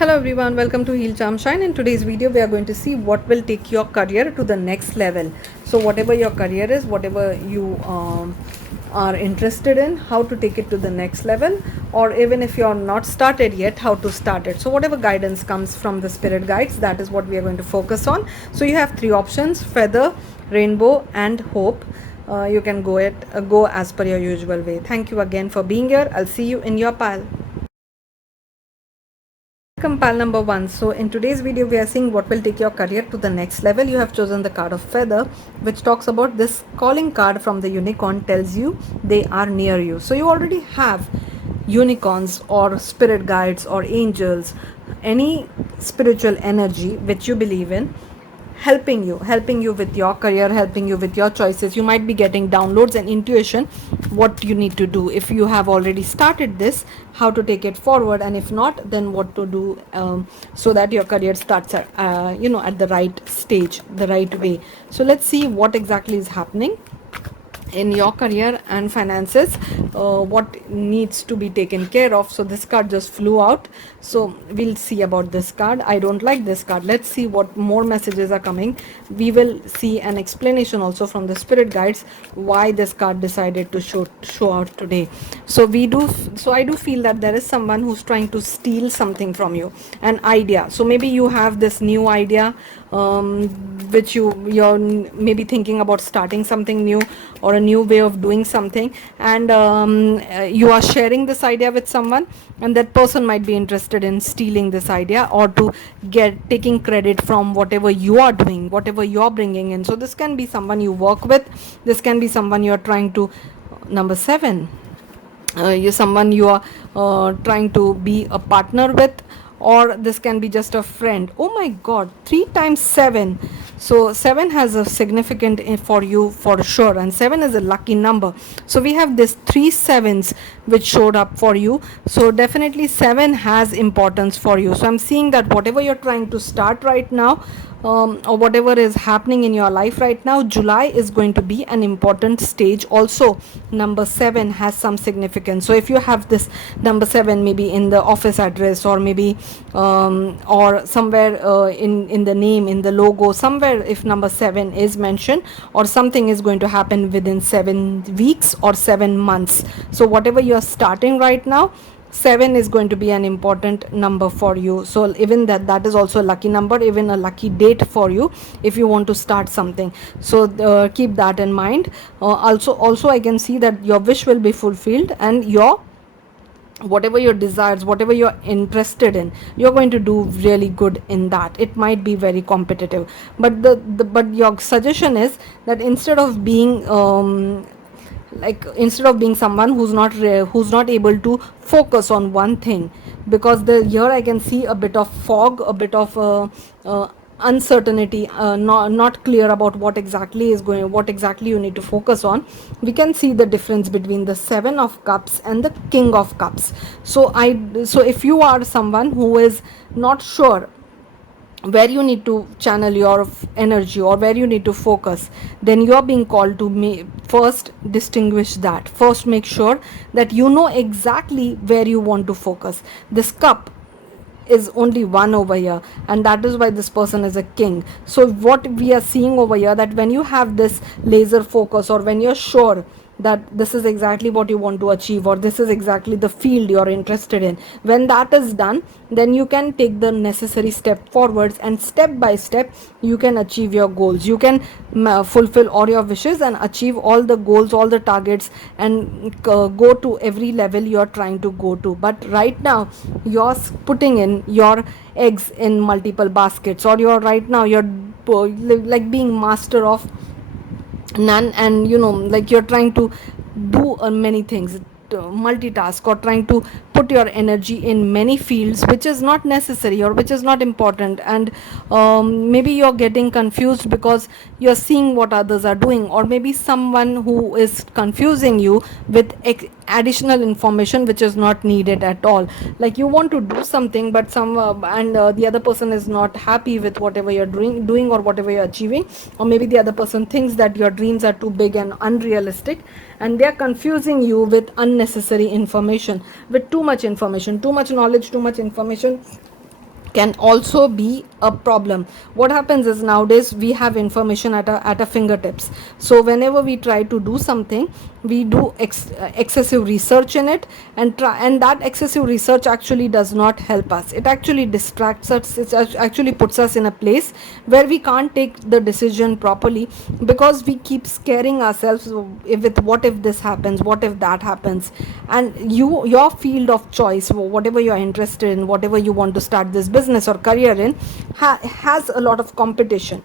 Hello everyone, welcome to healcharmshine. In today's video we are going to see what will take your career to the next level. So whatever your career is, whatever you are interested in, how to take it to the next level, or even if you are not started yet, how to start it. So whatever guidance comes from the spirit guides, that is what we are going to focus on. So you have three options: feather, rainbow and hope. You can go as per your usual way. Thank you again for being here. I'll see you in your pile. Welcome pal number 1. So in today's video we are seeing what will take your career to the next level. You have chosen the card of feather, which talks about this calling card from the unicorn tells you they are near you. So you already have unicorns or spirit guides or angels, any spiritual energy which you believe in, helping you with your career, helping you with your choices. You might be getting downloads and intuition what you need to do. If you have already started this, how to take it forward, and if not, then what to do, so that your career starts at the right stage, the right way. So let's see what exactly is happening in your career and finances, what needs to be taken care of. So this card just flew out, so we'll see about this card. I don't like this card. Let's see what more messages are coming. We will see an explanation also from the spirit guides why this card decided to show out today. So I do feel that there is someone who's trying to steal something from you, an idea. So maybe you have this new idea, which you're maybe thinking about starting something new or a new way of doing something, and you are sharing this idea with someone, and that person might be interested in stealing this idea or to taking credit from whatever you are doing, whatever you're bringing in. So this can be someone you work with, this can be someone you're trying to number 7, someone you are trying to be a partner with, or this can be just a friend. Oh my god, 3 times 7. So 7 has a significant for you for sure, and 7 is a lucky number. So we have this 3 sevens which showed up for you. So definitely 7 has importance for you. So I'm seeing that whatever you're trying to start right now, or whatever is happening in your life right now, July is going to be an important stage. Also number 7 has some significance. So if you have this number 7 maybe in the office address, or maybe or somewhere in the name, in the logo, somewhere if number 7 is mentioned, or something is going to happen within 7 weeks or 7 months. So whatever you are starting right now, 7 is going to be an important number for you. So even that is also a lucky number, even a lucky date for you if you want to start something. So keep that in mind. Also I can see that your wish will be fulfilled, and your whatever your desires, whatever you're interested in, you're going to do really good in that. It might be very competitive, but but your suggestion is that instead of being someone who's not able to focus on one thing, because here I can see a bit of fog, a bit of uncertainty, not clear about what exactly you need to focus on. We can see the difference between the 7 of cups and the king of cups. So if you are someone who is not sure where you need to channel your energy or where you need to focus, then you are being called to first distinguish that. First make sure that you know exactly where you want to focus. This cup is only one over here, and that is why this person is a king. So what we are seeing over here, that when you have this laser focus, or when you're sure that this is exactly what you want to achieve, or this is exactly the field you're interested in, when that is done, then you can take the necessary step forwards, and step by step you can achieve your goals. You can fulfill all your wishes and achieve all the goals, all the targets, and go to every level you're trying to go to. But right now you're putting in your eggs in multiple baskets, or you're like being master of none, and like you're trying to do many things, multitask, or trying to put your energy in many fields which is not necessary or which is not important. And maybe you're getting confused because you're seeing what others are doing, or maybe someone who is confusing you with additional information which is not needed at all. Like you want to do something, but the other person is not happy with whatever you're doing or whatever you're achieving, or maybe the other person thinks that your dreams are too big and unrealistic, and they're confusing you with unnecessary information, with too much information, too much knowledge, too much information, can also be a problem. What happens is nowadays we have information at our fingertips. So whenever we try to do something, we do excessive research in it, and that excessive research actually does not help us. It actually distracts us. It actually puts us in a place where we can't take the decision properly, because we keep scaring ourselves with what if this happens, what if that happens. And your field of choice, whatever you are interested in, whatever you want to start this business or career in, has a lot of competition.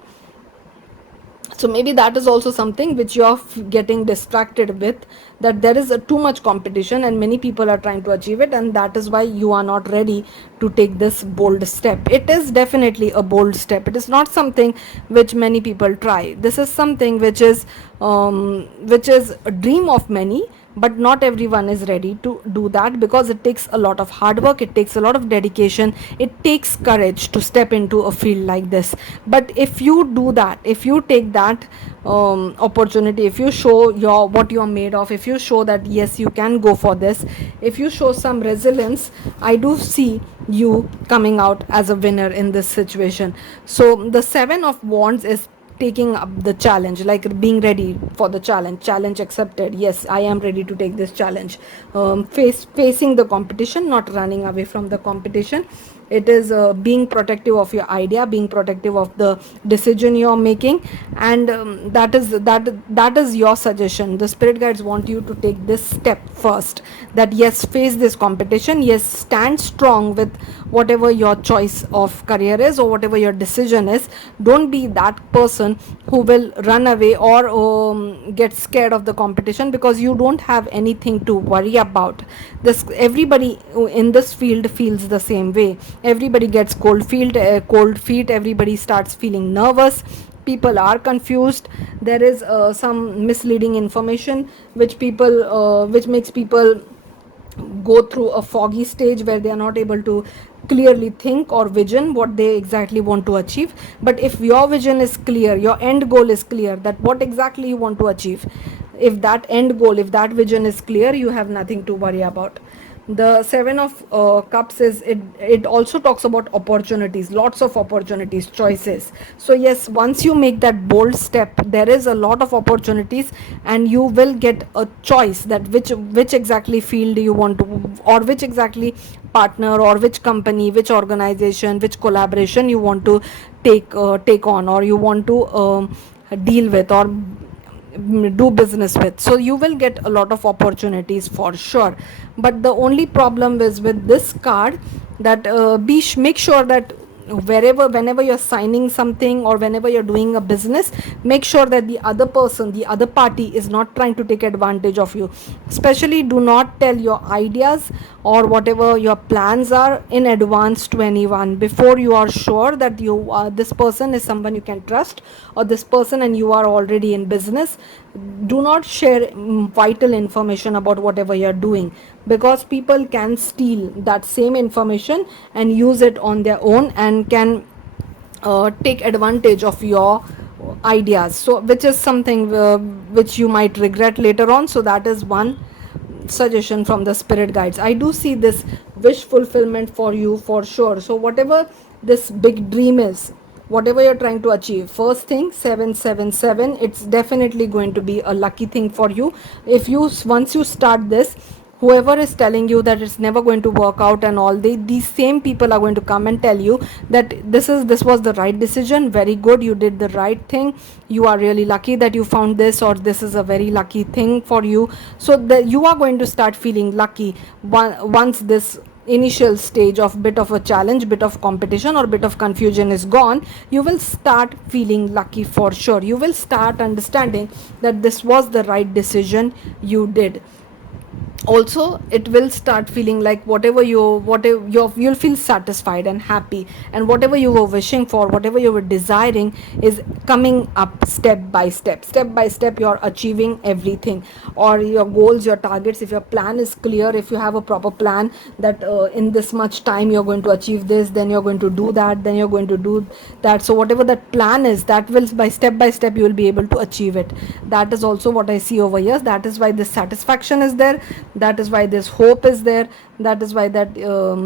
So maybe that is also something which you are getting distracted with, that there is too much competition and many people are trying to achieve it, and that is why you are not ready to take this bold step. It is definitely a bold step. It is not something which many people try. This is something which is a dream of many, but not everyone is ready to do that, because it takes a lot of hard work, it takes a lot of dedication, it takes courage to step into a field like this. But if you do that, if you take that opportunity, if you show what you are made of, if you show that yes, you can go for this, if you show some resilience, I do see you coming out as a winner in this situation. So the 7 of Wands is taking up the challenge, like being ready for the challenge accepted. Yes, I am ready to take this challenge. Facing the competition, not running away from the competition. It is being protective of your idea, being protective of the decision you are making. And that is your suggestion. The spirit guides want you to take this step first, that yes, face this competition, yes, stand strong with whatever your choice of career is or whatever your decision is. Don't be that person who will run away or get scared of the competition, because you don't have anything to worry about. This everybody in this field feels the same way. Everybody gets cold feet, everybody starts feeling nervous, people are confused. There is some misleading information which makes people go through a foggy stage where they are not able to clearly think or vision what they exactly want to achieve. But if your vision is clear, your end goal is clear, that what exactly you want to achieve, if that end goal, if that vision is clear, you have nothing to worry about. The 7 of Cups is, it also talks about opportunities, lots of opportunities, choices. So yes, once you make that bold step, there is a lot of opportunities, and you will get a choice that which exactly field you want to, or which exactly partner, or which company, which organization, which collaboration you want to take on, or you want to deal with, or do business with. So you will get a lot of opportunities for sure. But the only problem is with this card, that make sure that whenever you're signing something or whenever you're doing a business, make sure that the other person, the other party, is not trying to take advantage of you. Especially do not tell your ideas or whatever your plans are in advance to anyone, before you are sure that this person is someone you can trust, or this person and you are already in business. Do not share vital information about whatever you're doing, because people can steal that same information and use it on their own, and can take advantage of your ideas, so which is something which you might regret later on. So that is one suggestion from the spirit guides. I do see this wish fulfillment for you for sure. So whatever this big dream is, whatever you're trying to achieve, first thing, 777, it's definitely going to be a lucky thing for you. If you once you start this, whoever is telling you that it's never going to work out and all, these same people are going to come and tell you that this was the right decision, very good, you did the right thing, you are really lucky that you found this, or this is a very lucky thing for you. So that you are going to start feeling lucky once this initial stage of bit of a challenge, bit of competition, or bit of confusion is gone. You will start feeling lucky for sure. You will start understanding that this was the right decision you did. Also, it will start feeling like whatever you'll feel satisfied and happy, and whatever you were wishing for, whatever you were desiring, is coming up step by step. You're achieving everything, or your goals, your targets. If your plan is clear, if you have a proper plan, that in this much time you're going to achieve this, then you're going to do that, then you're going to do that. So whatever that plan is, that will by step you will be able to achieve it. That is also what I see over here. That is why this satisfaction is there. that is why this hope is there, that is why that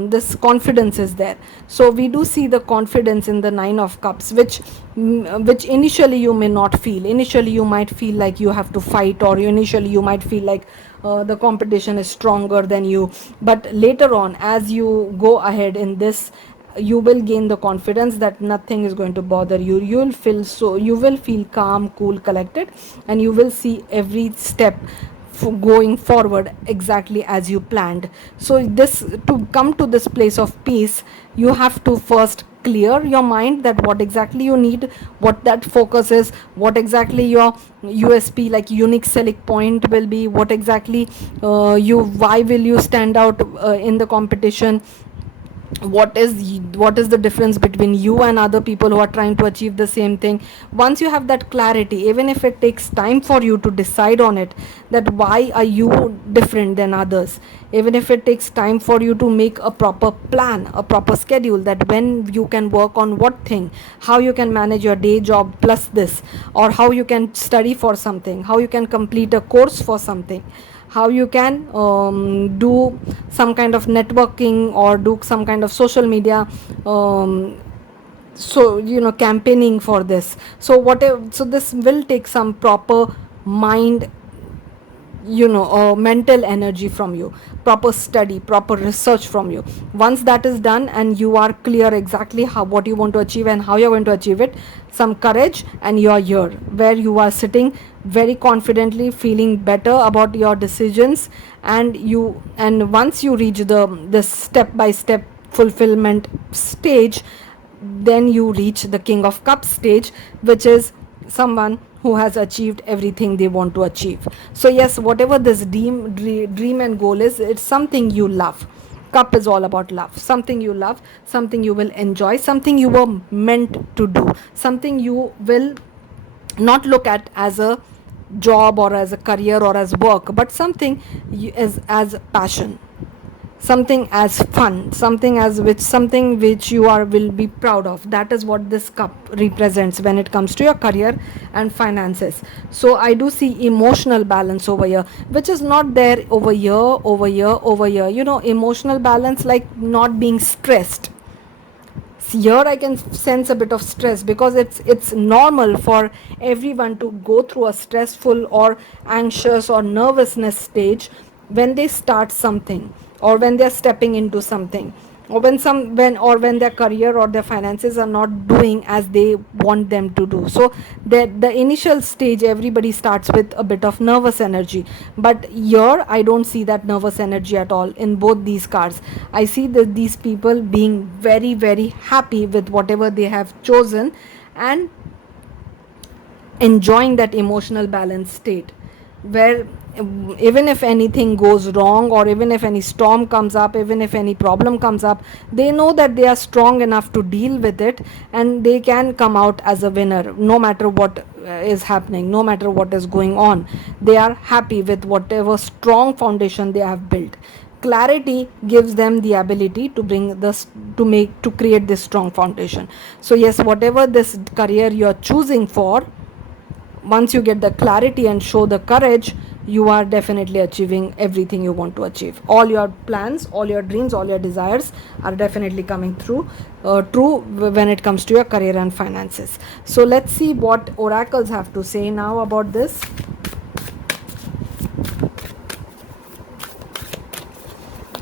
this confidence is there. So we do see the confidence in the Nine of Cups, which initially you may not feel. Initially you might feel like you have to fight, or initially you might feel like the competition is stronger than you, but later on, as you go ahead in this, you will gain the confidence that nothing is going to bother you. You will feel calm, cool, collected, and you will see every step going forward exactly as you planned. So this, to come to this place of peace, you have to first clear your mind that what exactly you need, what that focus is, what exactly your USP, like unique selling point, will be, what exactly why will you stand out in the competition, what is the difference between you and other people who are trying to achieve the same thing. Once you have that clarity, even if it takes time for you to decide on it, that why are you different than others, even if it takes time for you to make a proper plan, a proper schedule, that when you can work on what thing, how you can manage your day job plus this, or how you can study for something, how you can complete a course for something, how you can do some kind of networking or do some kind of social media, so campaigning for this. So whatever, so this will take some proper mind, mental energy from you, proper study, proper research from you. Once that is done and you are clear exactly how, what you want to achieve and how you're going to achieve it, some courage, and you are here where you are sitting very confidently, feeling better about your decisions. And once you reach the step by step fulfillment stage, then you reach the King of Cups stage, which is someone who has achieved everything they want to achieve. So yes, whatever this dream and goal is, it's something you love. Cup is all about love, something you love, something you will enjoy, something you were meant to do, something you will not look at as a job or as a career or as work, but something as passion, something as fun, something which you are will be proud of. That is what this cup represents when it comes to your career and finances. So I do see emotional balance over here, which is not there over here. Emotional balance, like not being stressed. Here I can sense a bit of stress, because it's normal for everyone to go through a stressful or anxious or nervousness stage when they start something, or when they're stepping into something, or when their career or their finances are not doing as they want them to do. So the initial stage, everybody starts with a bit of nervous energy, but here I don't see that nervous energy at all in both these cards. I see that these people being very, very happy with whatever they have chosen, and enjoying that emotional balance state, where even if anything goes wrong, or even if any storm comes up, even if any problem comes up, they know that they are strong enough to deal with it, and they can come out as a winner no matter what is happening, no matter what is going on. They are happy with whatever strong foundation they have built. Clarity gives them the ability to bring this, to create this strong foundation. So yes, whatever this career you are choosing for, once you get the clarity and show the courage, you are definitely achieving everything you want to achieve. All your plans, all your dreams, all your desires are definitely coming true when it comes to your career and finances. So let's see what oracles have to say now about this.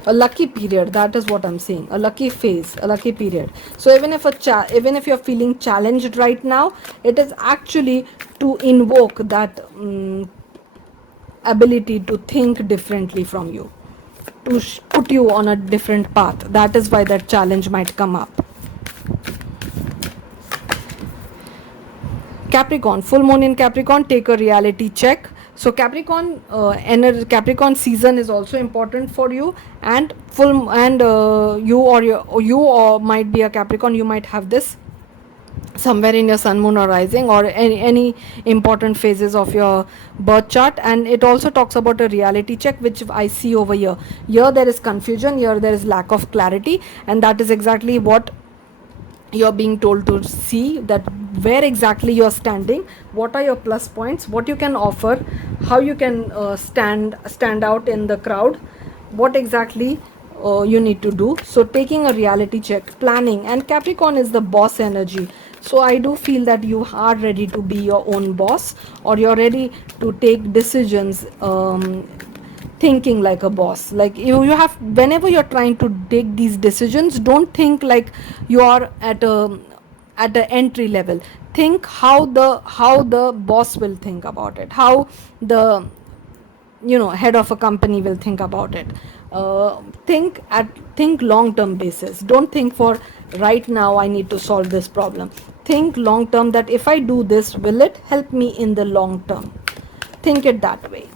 A lucky period, that is what I'm saying. A lucky phase, a lucky period. So even if you're feeling challenged right now, it is actually to invoke that ability to think differently from you, to put you on a different path. That is why that challenge might come up. Capricorn, full moon in Capricorn, take a reality check. So Capricorn, Capricorn season is also important for you, and you or might be a Capricorn. You might have this somewhere in your sun, moon, or rising, or any important phases of your birth chart. And it also talks about a reality check, which I see over here. Here there is confusion, here there is lack of clarity, and that is exactly what you're being told to see that where exactly you're standing, what are your plus points, what you can offer, how you can stand out in the crowd, what exactly you need to do. So taking a reality check, planning, and Capricorn is the boss energy. So I do feel that you are ready to be your own boss, or you're ready to take decisions, thinking like a boss. Like you have, whenever you're trying to take these decisions, don't think like you are at the entry level. Think how the boss will think about it, how the head of a company will think about it. Think long term basis. Don't think for right now I need to solve this problem. Think long term, that if I do this, will it help me in the long term? Think it that way.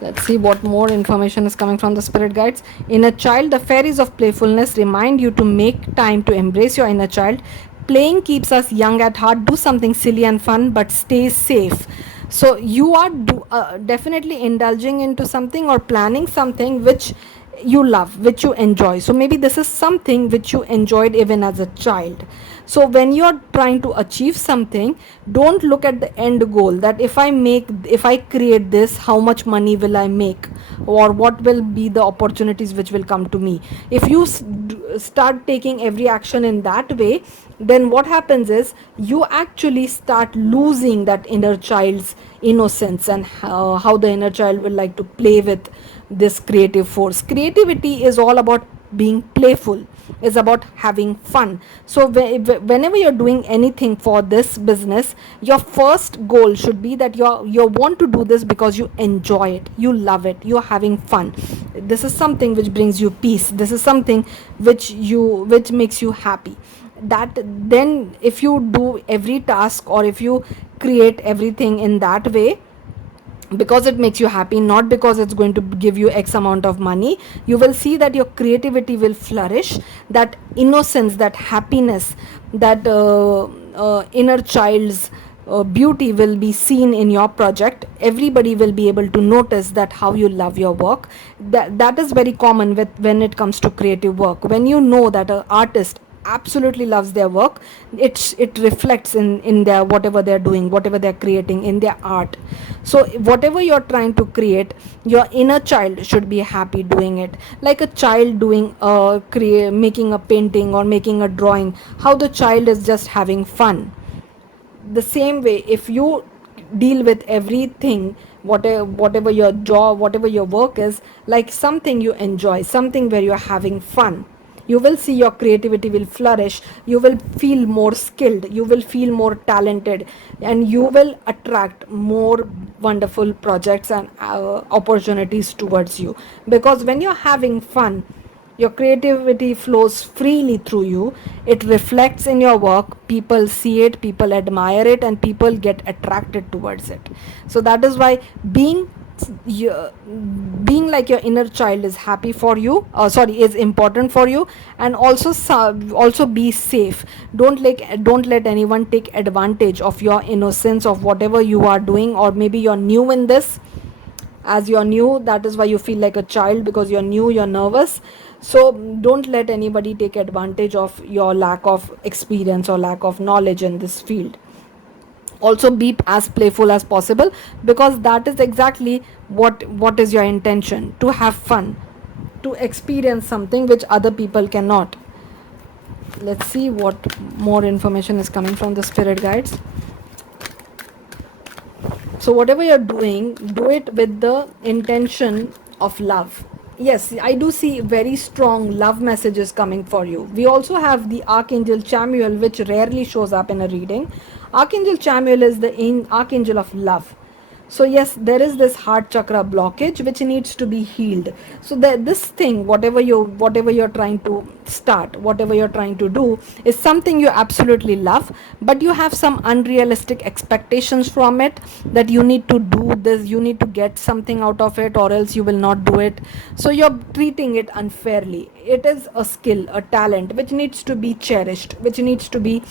Let's see what more information is coming from the spirit guides. Inner child, the fairies of playfulness remind you to make time to embrace your inner child. Playing keeps us young at heart. Do something silly and fun, but stay safe. So you are definitely indulging into something or planning something which you love, which you enjoy. So maybe this is something which you enjoyed even as a child. So when you're trying to achieve something, don't look at the end goal, that if I create this, how much money will I make, or what will be the opportunities which will come to me. If you start taking every action in that way, then what happens is you actually start losing that inner child's innocence, and how the inner child will like to play with this creative force. Creativity is all about being playful, is about having fun. So whenever you're doing anything for this business, your first goal should be that you want to do this because you enjoy it, you love it, you're having fun. This is something which brings you peace, this is something which makes you happy. That then if you do every task, or if you create everything in that way because it makes you happy, not because it's going to give you x amount of money, you will see that your creativity will flourish. That innocence, that happiness, that inner child's beauty will be seen in your project. Everybody will be able to notice that how you love your work. That is very common when it comes to creative work. When you know that an artist absolutely loves their work, it reflects in their whatever they're doing, whatever they're creating in their art. So whatever you're trying to create, your inner child should be happy doing it. Like a child doing making a painting or making a drawing, how the child is just having fun. The same way, if you deal with everything, whatever your job, whatever your work is, like something you enjoy, something where you're having fun, you will see your creativity will flourish, you will feel more skilled, you will feel more talented, and you will attract more wonderful projects and opportunities towards you. Because when you're having fun, your creativity flows freely through you. It reflects in your work. People see it, people admire it, and people get attracted towards it. So that is why being being like your inner child is happy for you, is important for you. And also be safe. Don't let anyone take advantage of your innocence, of whatever you are doing. Or maybe you're new in this. As you're new, that is why you feel like a child, because you're new, you're nervous. So don't let anybody take advantage of your lack of experience or lack of knowledge in this field. Also be as playful as possible, because that is exactly what is your intention, to have fun, to experience something which other people cannot. Let's see what more information is coming from the spirit guides. So whatever you're doing, do it with the intention of love. Yes, I do see very strong love messages coming for you. We also have the Archangel Chamuel, which rarely shows up in a reading. Archangel Chamuel is the archangel of love. So yes, there is this heart chakra blockage which needs to be healed. So this thing, whatever you're trying to start, whatever you're trying to do, is something you absolutely love, but you have some unrealistic expectations from it, that you need to do this, you need to get something out of it, or else you will not do it. So you're treating it unfairly. It is a skill, a talent which needs to be cherished, which needs to be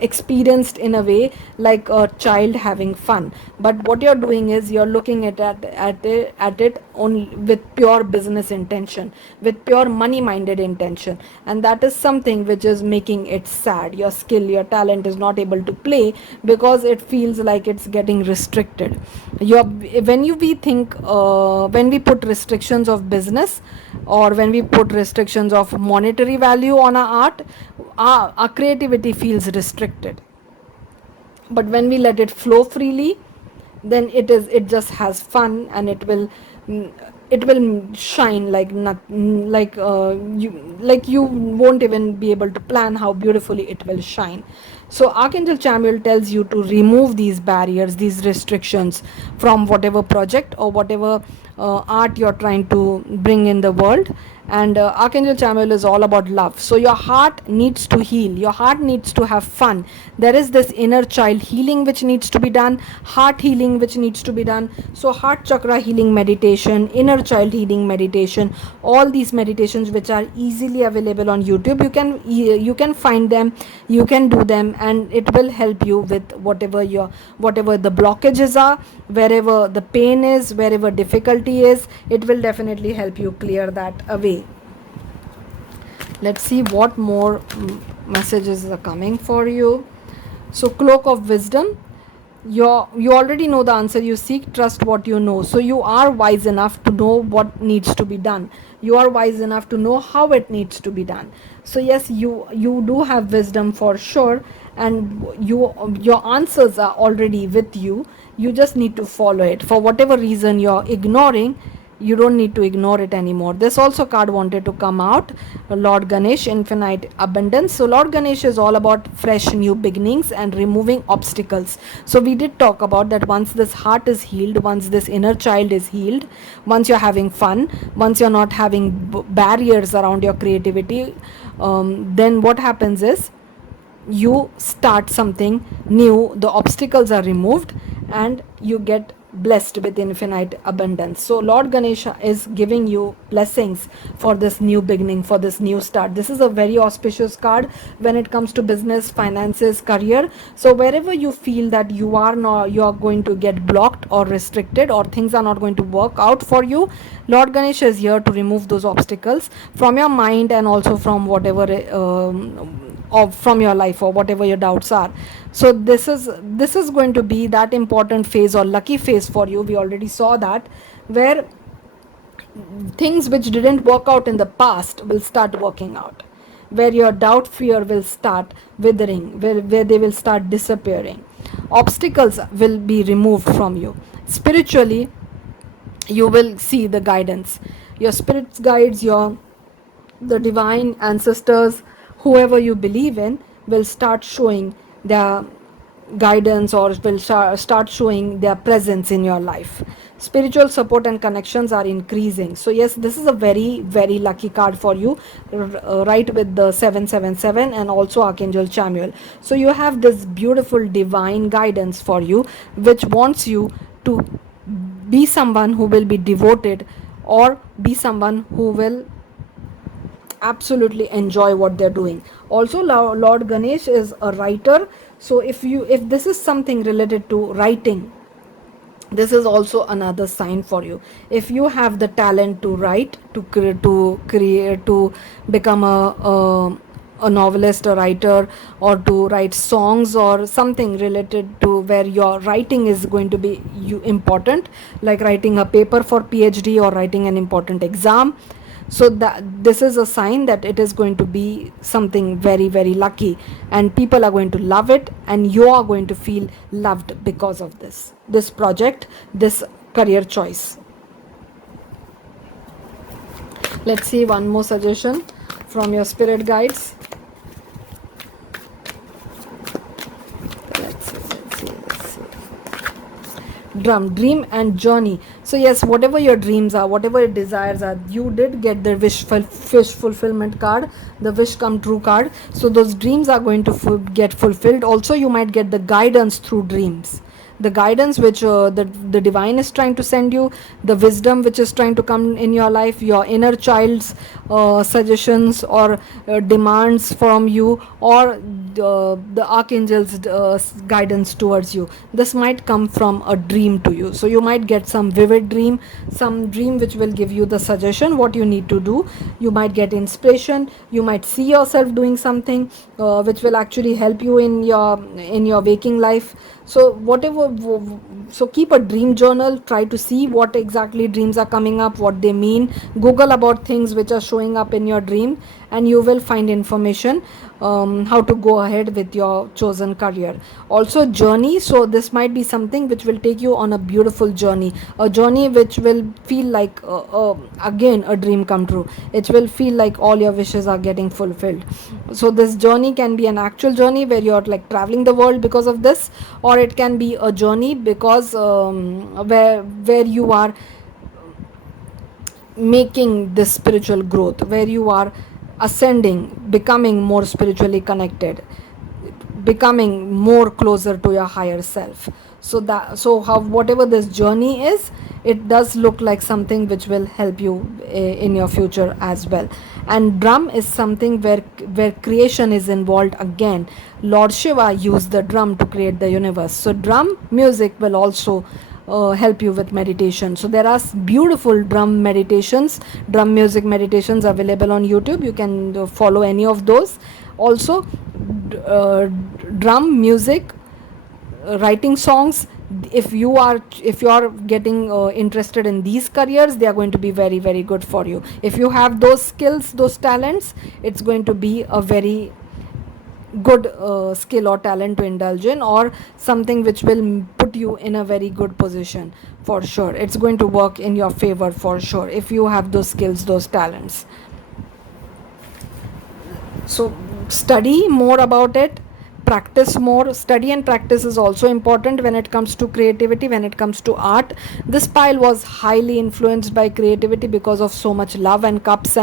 experienced in a way like a child having fun. But what you're doing is you're looking at it only with pure business intention, with pure money minded intention, and that is something which is making it sad. Your skill, your talent is not able to play because it feels like it's getting restricted. You're, when we put restrictions of business, or when we put restrictions of monetary value on our art, our creativity feels restricted. But when we let it flow freely, then it just has fun, and it will shine like not you won't even be able to plan how beautifully it will shine. So Archangel Chamuel tells you to remove these barriers, these restrictions from whatever project or whatever art you're trying to bring in the world. And Archangel Chamuel is all about love. So your heart needs to heal, your heart needs to have fun. There is this inner child healing which needs to be done, heart healing which needs to be done. So heart chakra healing meditation, inner child healing meditation, all these meditations which are easily available on YouTube, you can find them, you can do them, and it will help you with whatever the blockages are, wherever the pain is, wherever difficulty is. It will definitely help you clear that away. Let's see what more messages are coming for you. So cloak of wisdom, you already know the answer you seek. Trust what you know. So you are wise enough to know what needs to be done, you are wise enough to know how it needs to be done. So yes, you do have wisdom for sure, and your answers are already with you. You just need to follow it. For whatever reason you're ignoring, you don't need to ignore it anymore. This also card wanted to come out, Lord Ganesh, infinite abundance. So Lord Ganesh is all about fresh new beginnings and removing obstacles. So we did talk about that once this heart is healed, once this inner child is healed, once you're having fun, once you're not having barriers around your creativity, then what happens is you start something new, the obstacles are removed, and you get blessed with infinite abundance. So Lord Ganesha is giving you blessings for this new beginning, for this new start. This is a very auspicious card when it comes to business, finances, career. So wherever you feel that you are going to get blocked or restricted, or things are not going to work out for you, Lord Ganesha is here to remove those obstacles from your mind, and also from whatever from your life, or whatever your doubts are. So this is going to be that important phase or lucky phase for you. We already saw that, where things which didn't work out in the past will start working out, where your doubt, fear will start withering, where they will start disappearing. Obstacles will be removed from you. Spiritually, you will see the guidance. Your spirits guides, the divine ancestors, whoever you believe in, will start showing their guidance, or will start showing their presence in your life. Spiritual support and connections are increasing. So yes, this is a very, very lucky card for you, right, with the 777 and also Archangel Chamuel. So you have this beautiful divine guidance for you, which wants you to be someone who will be devoted, or be someone who will absolutely enjoy what they're doing. Also, Lord Ganesh is a writer. So if this is something related to writing, this is also another sign for you. If you have the talent to write, to create, to become a novelist, a writer, or to write songs, or something related to where your writing is going to be important, like writing a paper for PhD or writing an important exam. So that this is a sign that it is going to be something very, very lucky, and people are going to love it, and you are going to feel loved because of this project, this career choice. Let's see one more suggestion from your spirit guides. Let's see. Dream and journey. So yes, whatever your dreams are, whatever your desires are, you did get the wish fulfillment card, the wish come true card. So those dreams are going to get fulfilled. Also, you might get the guidance through dreams. the guidance which the divine is trying to send you, the wisdom which is trying to come in your life, your inner child's suggestions or demands from you, or the archangel's guidance towards you. This might come from a dream to you. So you might get some vivid dream, some dream which will give you the suggestion what you need to do. You might get inspiration, you might see yourself doing something which will actually help you in your waking life. So whatever, so keep a dream journal, try to see what exactly dreams are coming up, what they mean, google about things which are showing up in your dream, and you will find information how to go ahead with your chosen career. Also journey, so this might be something which will take you on a beautiful journey, a journey which will feel like again a dream come true. It will feel like all your wishes are getting fulfilled. So this journey can be an actual journey where you're like traveling the world because of this, or it can be a journey because where you are making this spiritual growth, where you are ascending, becoming more spiritually connected, becoming more closer to your higher self. So how whatever this journey is, it does look like something which will help you in your future as well. And drum is something where creation is involved again. Lord Shiva used the drum to create the universe, so drum music will also help you with meditation. So there are beautiful drum meditations, drum music meditations available on YouTube. You can follow any of those. Also drum music, writing songs, if you are getting interested in these careers, they are going to be very very good for you. If you have those skills, those talents, it's going to be a very good skill or talent to indulge in, or something which will put you in a very good position for sure. It's going to work in your favor for sure if you have those skills, those talents. So study more about it, practice more. Study and practice is also important when it comes to creativity, when it comes to art. This pile was highly influenced by creativity because of so much love, and cups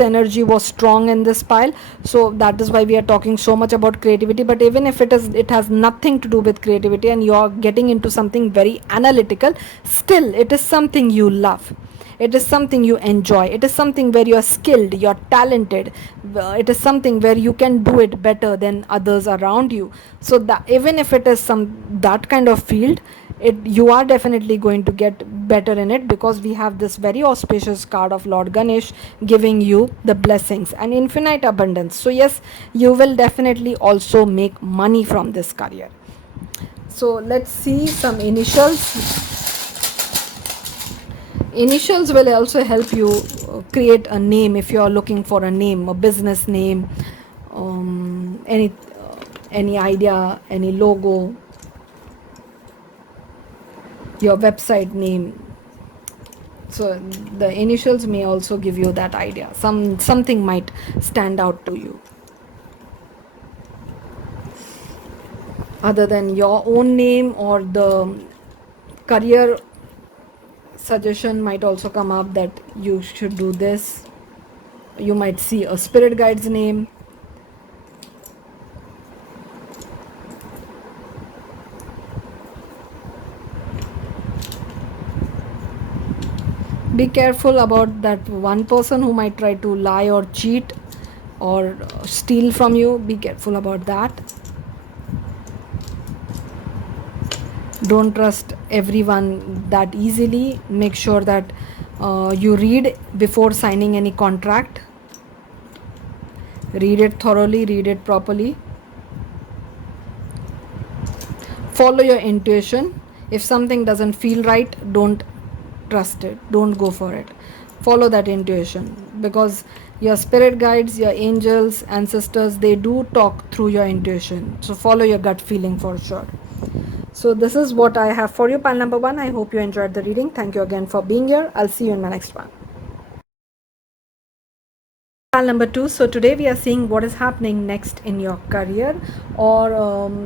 energy was strong in this pile. So that is why we are talking so much about creativity. But even if it has nothing to do with creativity and you are getting into something very analytical, still it is something you love, it is something you enjoy, it is something where you are skilled, you are talented, it is something where you can do it better than others around you. So that even if it is that kind of field, you are definitely going to get better in it, because we have this very auspicious card of Lord Ganesh giving you the blessings and infinite abundance. So yes, you will definitely also make money from this career. So let's see some initials. Initials will also help you create a name if you are looking for a name, a business name, any idea, any logo, your website name. So the initials may also give you that idea. Something might stand out to you other than your own name, or the career suggestion might also come up that you should do this. You might see a spirit guide's name. Be careful about that one person who might try to lie or cheat or steal from you. Be careful about that. Don't trust everyone that easily. Make sure that you read before signing any contract. Read it thoroughly, read it properly. Follow your intuition. If something doesn't feel right, don't trust it, don't go for it. Follow that intuition, because your spirit guides, your angels, ancestors, they do talk through your intuition. So follow your gut feeling for sure. So this is what I have for you, pile number 1. I hope you enjoyed the reading. Thank you again for being here. I'll see you in my next one. Pile number 2. So today we are seeing what is happening next in your career, or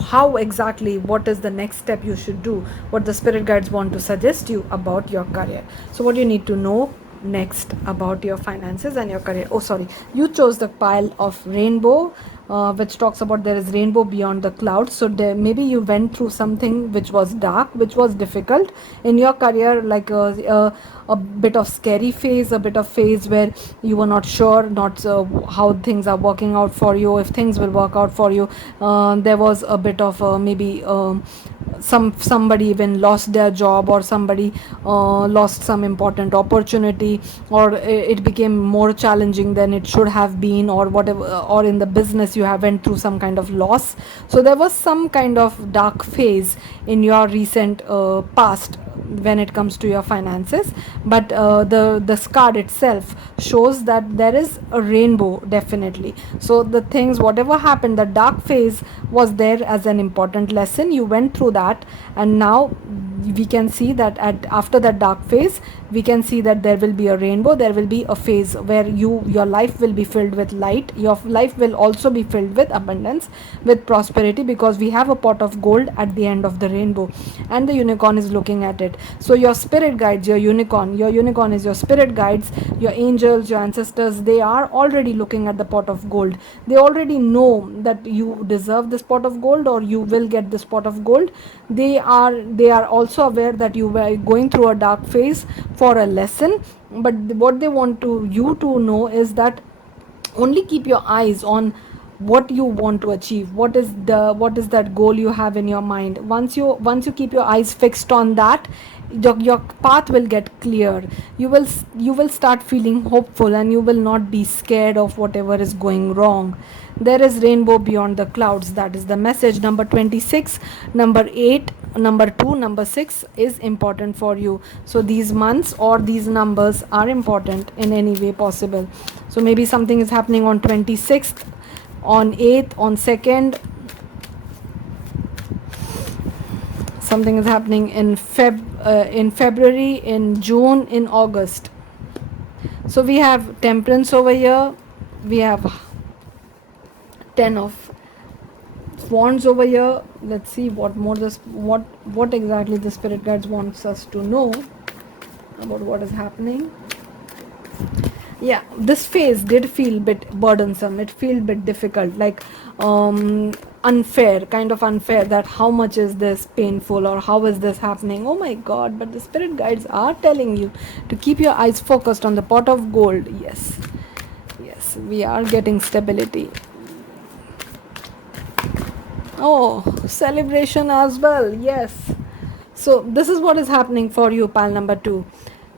how exactly, what is the next step you should do, what the spirit guides want to suggest you about your career. So what you need to know next about your finances and your career. Oh sorry, you chose the pile of rainbow. which talks about there is rainbow beyond the clouds. So there, maybe you went through something which was dark, which was difficult in your career, like a bit of scary phase, a bit of phase where you were not sure, not how things are working out for you, if things will work out for you. There was a bit of maybe somebody even lost their job, or somebody lost some important opportunity, or it became more challenging than it should have been, or whatever, or in the business you have went through some kind of loss. So there was some kind of dark phase in your recent past when it comes to your finances. But the card itself shows that there is a rainbow, definitely. So the things, whatever happened, the dark phase was there as an important lesson, you went through that, and now we can see that after that dark phase, we can see that there will be a rainbow, there will be a phase where your life will be filled with light, your life will also be filled with abundance, with prosperity, because we have a pot of gold at the end of the rainbow, and the unicorn is looking at it. So your spirit guides, your unicorn is your spirit guides, your angels, your ancestors, they are already looking at the pot of gold. They already know that you deserve this pot of gold, or you will get this pot of gold. They are also aware that you were going through a dark phase for a lesson. But what they want you to know is that only keep your eyes on what you want to achieve, what is that goal you have in your mind. Once you keep your eyes fixed on that, your path will get clear. You will start feeling hopeful, and you will not be scared of whatever is going wrong. There is rainbow beyond the clouds. That is the message. Number 26, number 8, number 2, number 6 is important for you. So these months or these numbers are important in any way possible. So maybe something is happening on 26th, on 8th, on 2nd. Something is happening in February, in June, in August. So we have temperance over here, we have 10 of wands over here. Let's see what exactly the spirit guides wants us to know about what is happening. Yeah, this phase did feel bit burdensome, it feel bit difficult, like unfair, kind of unfair, that how much is this painful, or how is this happening, oh my god. But the spirit guides are telling you to keep your eyes focused on the pot of gold. Yes, we are getting stability. Oh, celebration as well. Yes. So this is what is happening for you, pal number 2.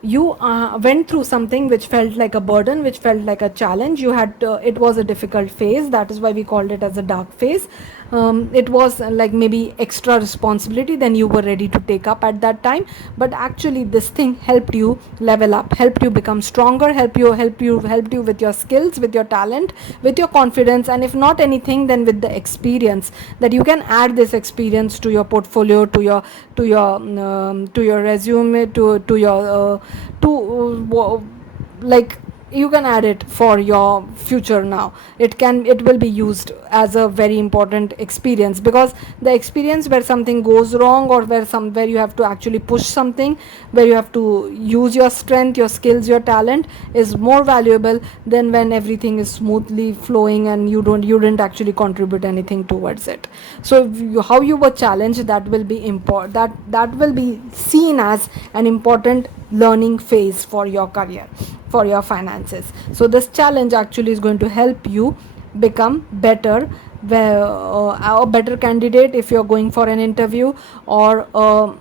You went through something which felt like a burden, which felt like a challenge. You had it was a difficult phase. That is why we called it as a dark phase. It was like maybe extra responsibility than you were ready to take up at that time. But actually, this thing helped you level up, helped you become stronger, helped you with your skills, with your talent, with your confidence, and if not anything, then with the experience, that you can add this experience to your portfolio, to your resume, to your like you can add it for your future. Now it will be used as a very important experience, because the experience where something goes wrong, or where you have to actually push something, where you have to use your strength, your skills, your talent, is more valuable than when everything is smoothly flowing and you didn't actually contribute anything towards it. So how you were challenged, that will be important, that will be seen as an important learning phase for your career, for your finances. So this challenge actually is going to help you become better, a better candidate if you're going for an interview, or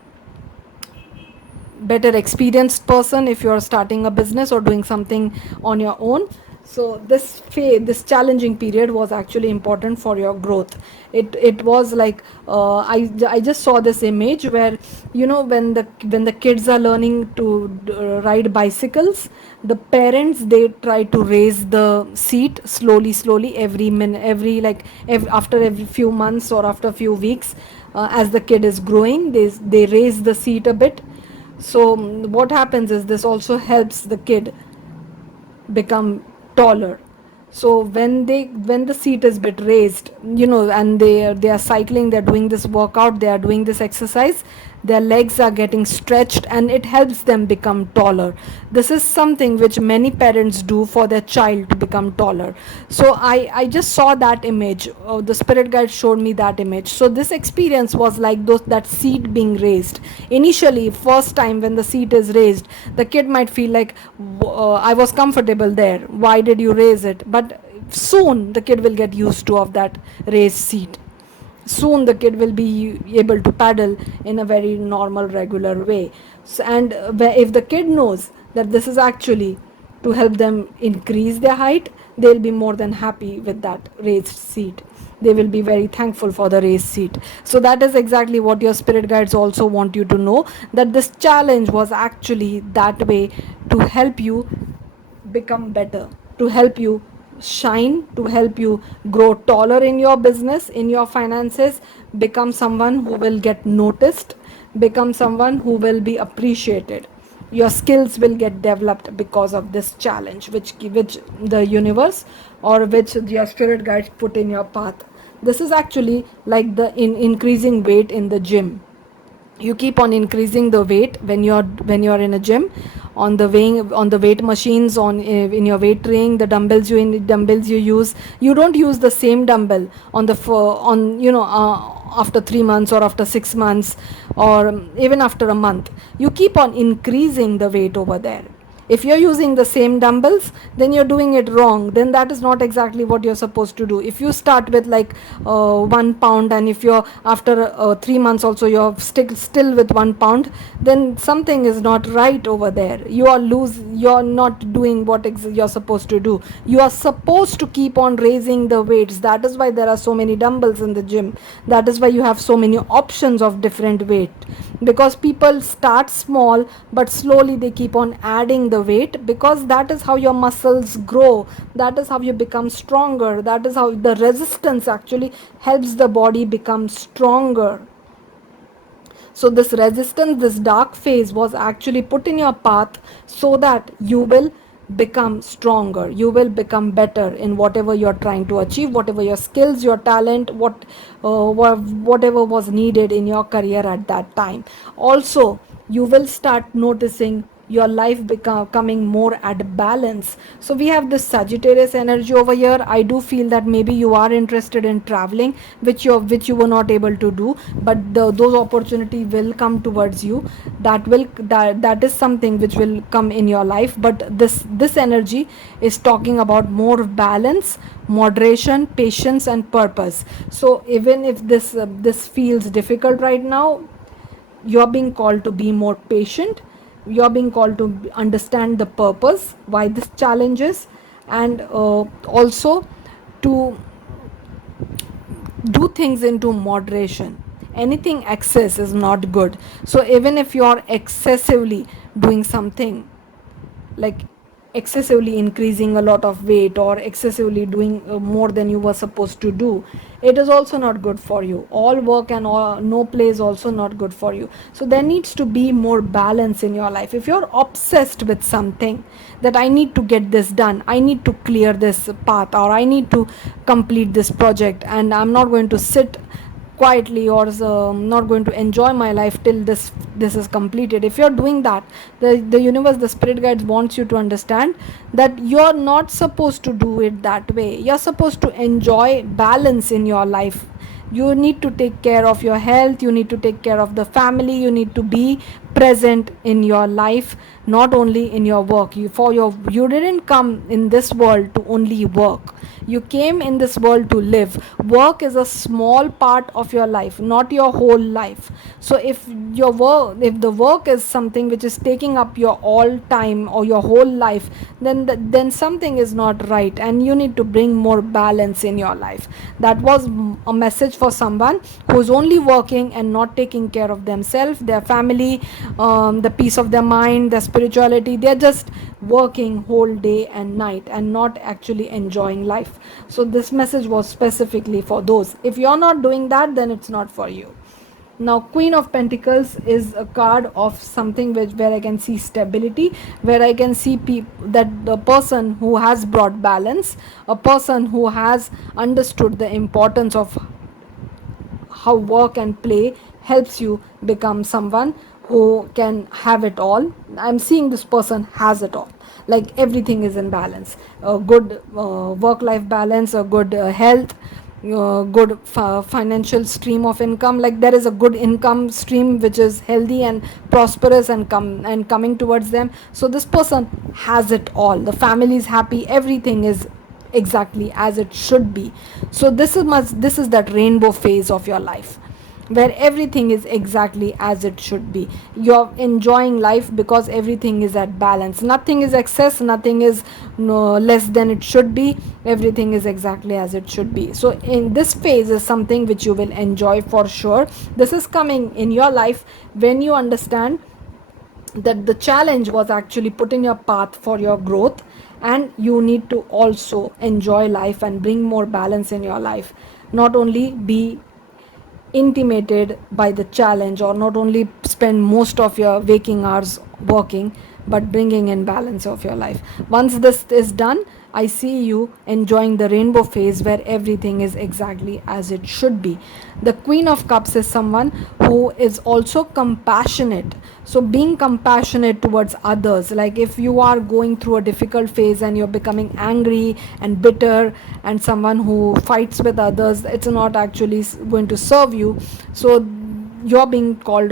better experienced person if you're starting a business or doing something on your own. So this challenging period was actually important for your growth. It was like I just saw this image where, when the kids are learning to ride bicycles, the parents, they try to raise the seat slowly every minute, after every few months or after a few weeks, as the kid is growing, they raise the seat a bit. So what happens is, this also helps the kid become taller. So when the seat is bit raised, and they are cycling, they're doing this workout, they are doing this exercise, their legs are getting stretched, and it helps them become taller. This is something which many parents do for their child to become taller. So I just saw that image. The spirit guide showed me that image. So this experience was like that seat being raised. Initially, first time when the seat is raised, the kid might feel like, I was comfortable there, why did you raise it? But soon the kid will get used to of that raised seat. Soon the kid will be able to paddle in a very normal regular way. So, and if the kid knows that this is actually to help them increase their height, they'll be more than happy with that raised seat. They will be very thankful for the raised seat. So that is exactly what your spirit guides also want you to know, that this challenge was actually that way to help you become better, to help you shine, to help you grow taller in your business, in your finances, become someone who will get noticed, become someone who will be appreciated. Your skills will get developed because of this challenge which the universe or which your spirit guides put in your path. This is actually like the increasing weight in the gym. You keep on increasing the weight when you're in a gym, on the weighing, on the weight machines, on in your weight training, the dumbbells you use, you don't use the same dumbbell on the on after 3 months or after 6 months, or even after a month. You keep on increasing the weight over there. If you're using the same dumbbells, then you're doing it wrong. Then that is not exactly what you're supposed to do. If you start with like 1 pound, and if you're after 3 months also you're still with 1 pound, then something is not right over there. You're not doing what you're supposed to do. You are supposed to keep on raising the weights. That is why there are so many dumbbells in the gym. That is why you have so many options of different weight, because people start small but slowly they keep on adding the weight, because that is how your muscles grow, that is how you become stronger, that is how the resistance actually helps the body become stronger. So this resistance, this dark phase was actually put in your path so that you will become stronger, you will become better in whatever you're trying to achieve, whatever your skills, your talent, whatever was needed in your career at that time. Also, you will start noticing your life becoming more at balance. So we have this Sagittarius energy over here. I do feel that maybe you are interested in traveling, which you were not able to do, but those opportunity will come towards you. That is something which will come in your life. But this energy is talking about more balance, moderation, patience, and purpose. So even if this feels difficult right now, you're being called to be more patient, you're being called to understand the purpose why this challenge is, and also to do things into moderation. Anything excess is not good. So even if you're excessively doing something, like excessively increasing a lot of weight or excessively doing more than you were supposed to do, it is also not good for you. All work and no play is also not good for you. So there needs to be more balance in your life. If you're obsessed with something, that I need to get this done, I need to clear this path, or I need to complete this project, and I'm not going to sit quietly, or not going to enjoy my life till this is completed. If you're doing that, the universe, the spirit guides wants you to understand that you're not supposed to do it that way. You're supposed to enjoy balance in your life. You need to take care of your health, you need to take care of the family, you need to be present in your life, not only in your work. You didn't come in this world to only work. You came in this world to live. Work is a small part of your life, not your whole life. So if the work is something which is taking up your all time or your whole life, then something is not right, and you need to bring more balance in your life. That was a message for someone who is only working and not taking care of themselves, their family, the peace of their mind, their spirituality. They're just working whole day and night and not actually enjoying life. So this message was specifically for those. If you're not doing that, then it's not for you. Now, Queen of Pentacles is a card of something where I can see stability, where I can see that the person who has brought balance, a person who has understood the importance of how work and play helps you become someone who can have it all. I'm seeing this person has it all, like everything is in balance, a good work life balance, a good health, good financial stream of income, like there is a good income stream which is healthy and prosperous and coming towards them. So this person has it all, the family is happy, everything is exactly as it should be. So this is that rainbow phase of your life where everything is exactly as it should be. You're enjoying life because everything is at balance, nothing is excess, nothing is less than it should be, everything is exactly as it should be. So in this phase is something which you will enjoy for sure. This is coming in your life when you understand that the challenge was actually put in your path for your growth, and you need to also enjoy life and bring more balance in your life, not only be intimidated by the challenge, or not only spend most of your waking hours working, but bringing in balance of your life. Once this is done, I see you enjoying the rainbow phase where everything is exactly as it should be. The Queen of Cups is someone who is also compassionate. So being compassionate towards others, like if you are going through a difficult phase and you're becoming angry and bitter and someone who fights with others, it's not actually going to serve you. So you're being called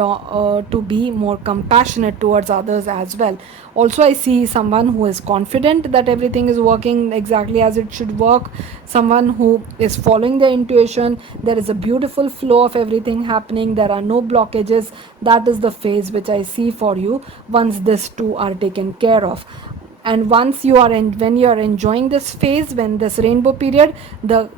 to be more compassionate towards others as well. Also, I see someone who is confident that everything is working exactly as it should work, someone who is following their intuition, there is a beautiful flow of everything happening, there are no blockages. That is the phase which I see for you once these two are taken care of. And once you are when you are enjoying this phase, when this rainbow period, the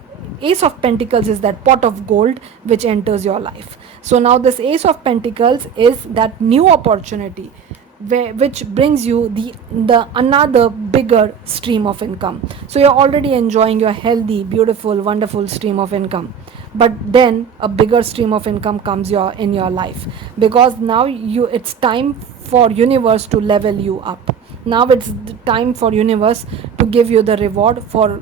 Ace of Pentacles is that pot of gold which enters your life. So now this Ace of Pentacles is that new opportunity which brings you the another bigger stream of income. So you're already enjoying your healthy, beautiful, wonderful stream of income, but then a bigger stream of income comes in your life, because now it's time for universe to level you up. Now it's the time for universe to give you the reward for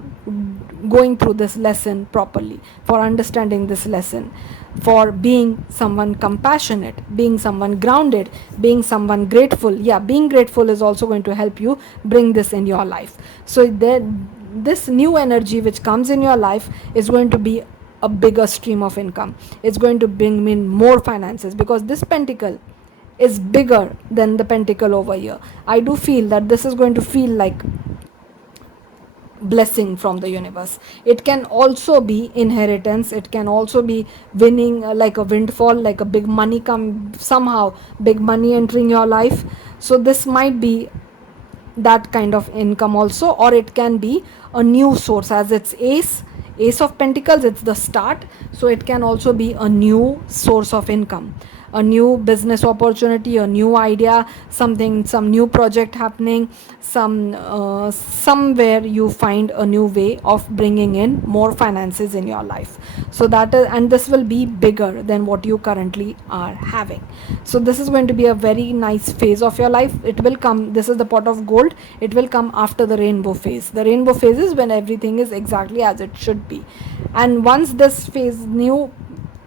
going through this lesson properly, for understanding this lesson, for being someone compassionate, being someone grounded, being someone grateful. Yeah, being grateful is also going to help you bring this in your life. So this new energy which comes in your life is going to be a bigger stream of income. It's going to bring in more finances, because this pentacle is bigger than the pentacle over here. I do feel that this is going to feel like blessing from the universe. It can also be inheritance, it can also be winning, like a windfall, like a big money come somehow, big money entering your life. So this might be that kind of income also, or it can be a new source, as it's ace of pentacles, it's the start. So it can also be a new source of income, a new business opportunity, a new idea, some new project happening, somewhere you find a new way of bringing in more finances in your life. So that is, and this will be bigger than what you currently are having. So this is going to be a very nice phase of your life. It will come, this is the pot of gold, it will come after the rainbow phase. The rainbow phase is when everything is exactly as it should be. And once this phase, new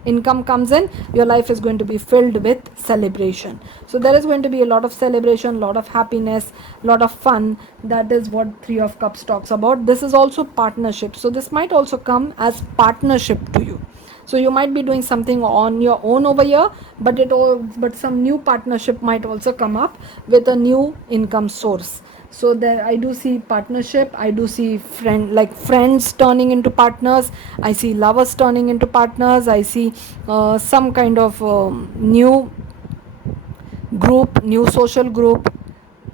income comes in, your life is going to be filled with celebration. So there is going to be a lot of celebration, lot of happiness, lot of fun. That is what Three of Cups talks about. This is also partnership, so this might also come as partnership to you. So you might be doing something on your own over here, but some new partnership might also come up with a new income source. So there I do see partnership, I do see friends turning into partners, I see lovers turning into partners, I see some kind of new group, new social group,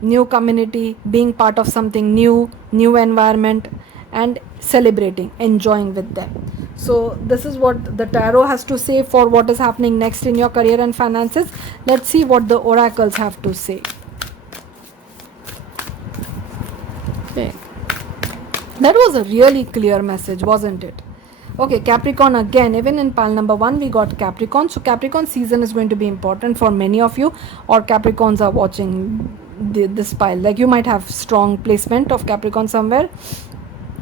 new community, being part of something new environment, and celebrating, enjoying with them. So this is what the tarot has to say for what is happening next in your career and finances. Let's see what the oracles have to say. Okay. That was a really clear message, wasn't it? Okay, Capricorn again. Even in pile number 1 we got Capricorn. So Capricorn season is going to be important for many of you, or Capricorns are watching this pile. Like you might have strong placement of Capricorn somewhere.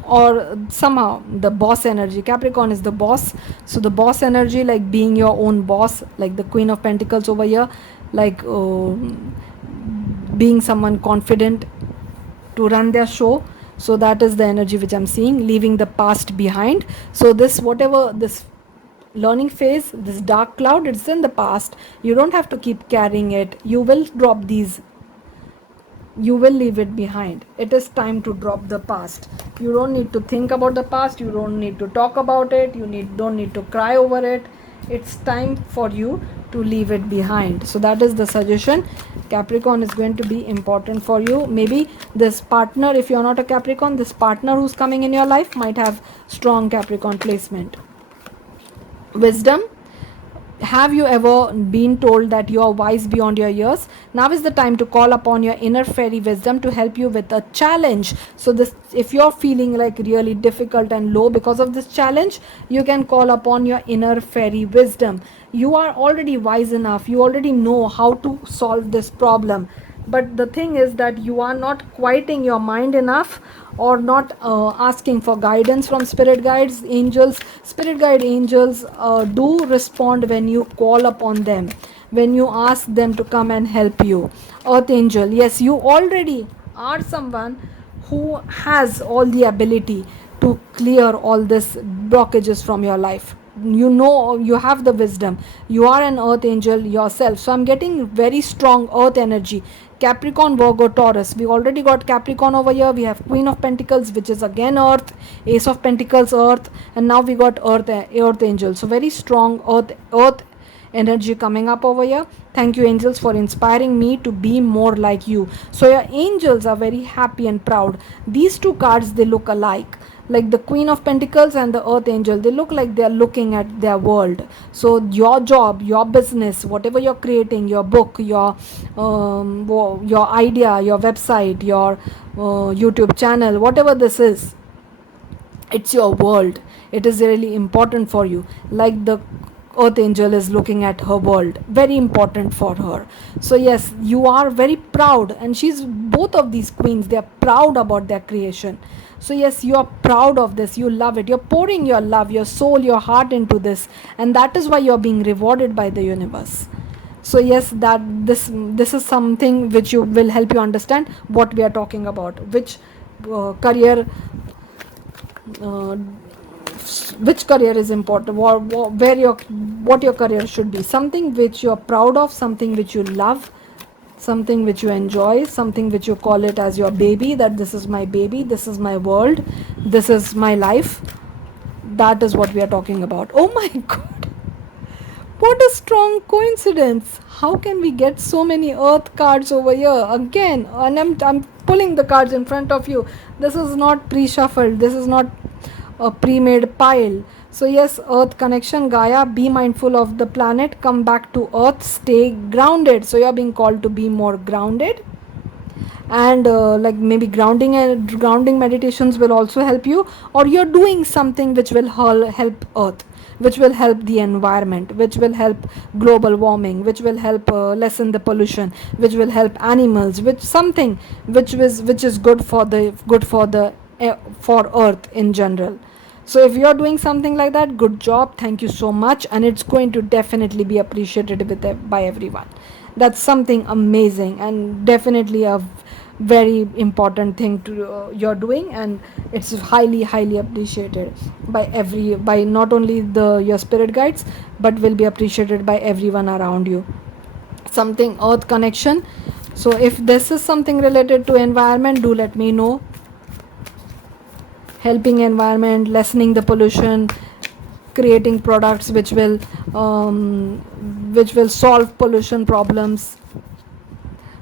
or somehow the boss energy. Capricorn is the boss, so the boss energy, like being your own boss, like the Queen of Pentacles over here, like being someone confident to run their show. So that is the energy which I'm seeing, leaving the past behind. So this, whatever this learning phase, this dark cloud, it's in the past. You don't have to keep carrying it. You will drop these, you will leave it behind. It is time to drop the past. You don't need to think about the past, you don't need to talk about it, don't need to cry over it. It's time for you to leave it behind. So that is the suggestion. Capricorn is going to be important for you. Maybe this partner, if you're not a Capricorn, this partner who's coming in your life might have strong Capricorn placement. Wisdom. Have you ever been told that you are wise beyond your years? Now is the time to call upon your inner fairy wisdom to help you with a challenge. So this, if you're feeling like really difficult and low because of this challenge, you can call upon your inner fairy wisdom. You are already wise enough, you already know how to solve this problem, but the thing is that you are not quieting your mind enough, or not asking for guidance from spirit guides, angels. Spirit guide angels do respond when you call upon them, when you ask them to come and help you. Earth angel, yes, you already are someone who has all the ability to clear all this blockages from your life. You know, you have the wisdom, you are an earth angel yourself. So I'm getting very strong earth energy. Capricorn, Virgo, Taurus, we already got Capricorn over here. We have Queen of Pentacles, which is again earth, Ace of Pentacles, earth, and now we got earth angel. So very strong earth energy coming up over here. Thank you, angels, for inspiring me to be more like you. So your angels are very happy and proud. These two cards, they look alike, like the Queen of Pentacles and the Earth Angel. They look like they are looking at their world. So your job, your business, whatever you're creating, your book, your idea, your website, your YouTube channel, whatever this is, it's your world. It is really important for you, like the earth angel is looking at her world, very important for her. So yes, you are very proud, and she's, both of these queens, they are proud about their creation. So yes, you are proud of this, you love it, you're pouring your love, your soul, your heart into this, and that is why you're being rewarded by the universe. So yes, that this is something which you will help you understand what we are talking about, which career uh, which career is important, where your, what your career should be, something which you're proud of, something which you love, something which you enjoy, something which you call it as your baby, that this is my baby, this is my world, this is my life. That is what we are talking about. Oh my god, what a strong coincidence. How can we get so many earth cards over here again? And I'm pulling the cards in front of you. This is not pre-shuffled, this is not a pre-made pile. So yes, earth connection, Gaia, be mindful of the planet, come back to earth, stay grounded. So you're being called to be more grounded, and like maybe grounding meditations will also help you, or you're doing something which will help earth, which will help the environment, which will help global warming, which will help lessen the pollution, which will help animals, which something which is good for the for earth in general. So if you're doing something like that, good job, thank you so much, and it's going to definitely be appreciated by everyone. That's something amazing, and definitely a very important thing to you're doing, and it's highly appreciated by not only your spirit guides, but will be appreciated by everyone around you. Something earth connection. So if this is something related to environment, do let me know. Helping environment, lessening the pollution, creating products which will solve pollution problems.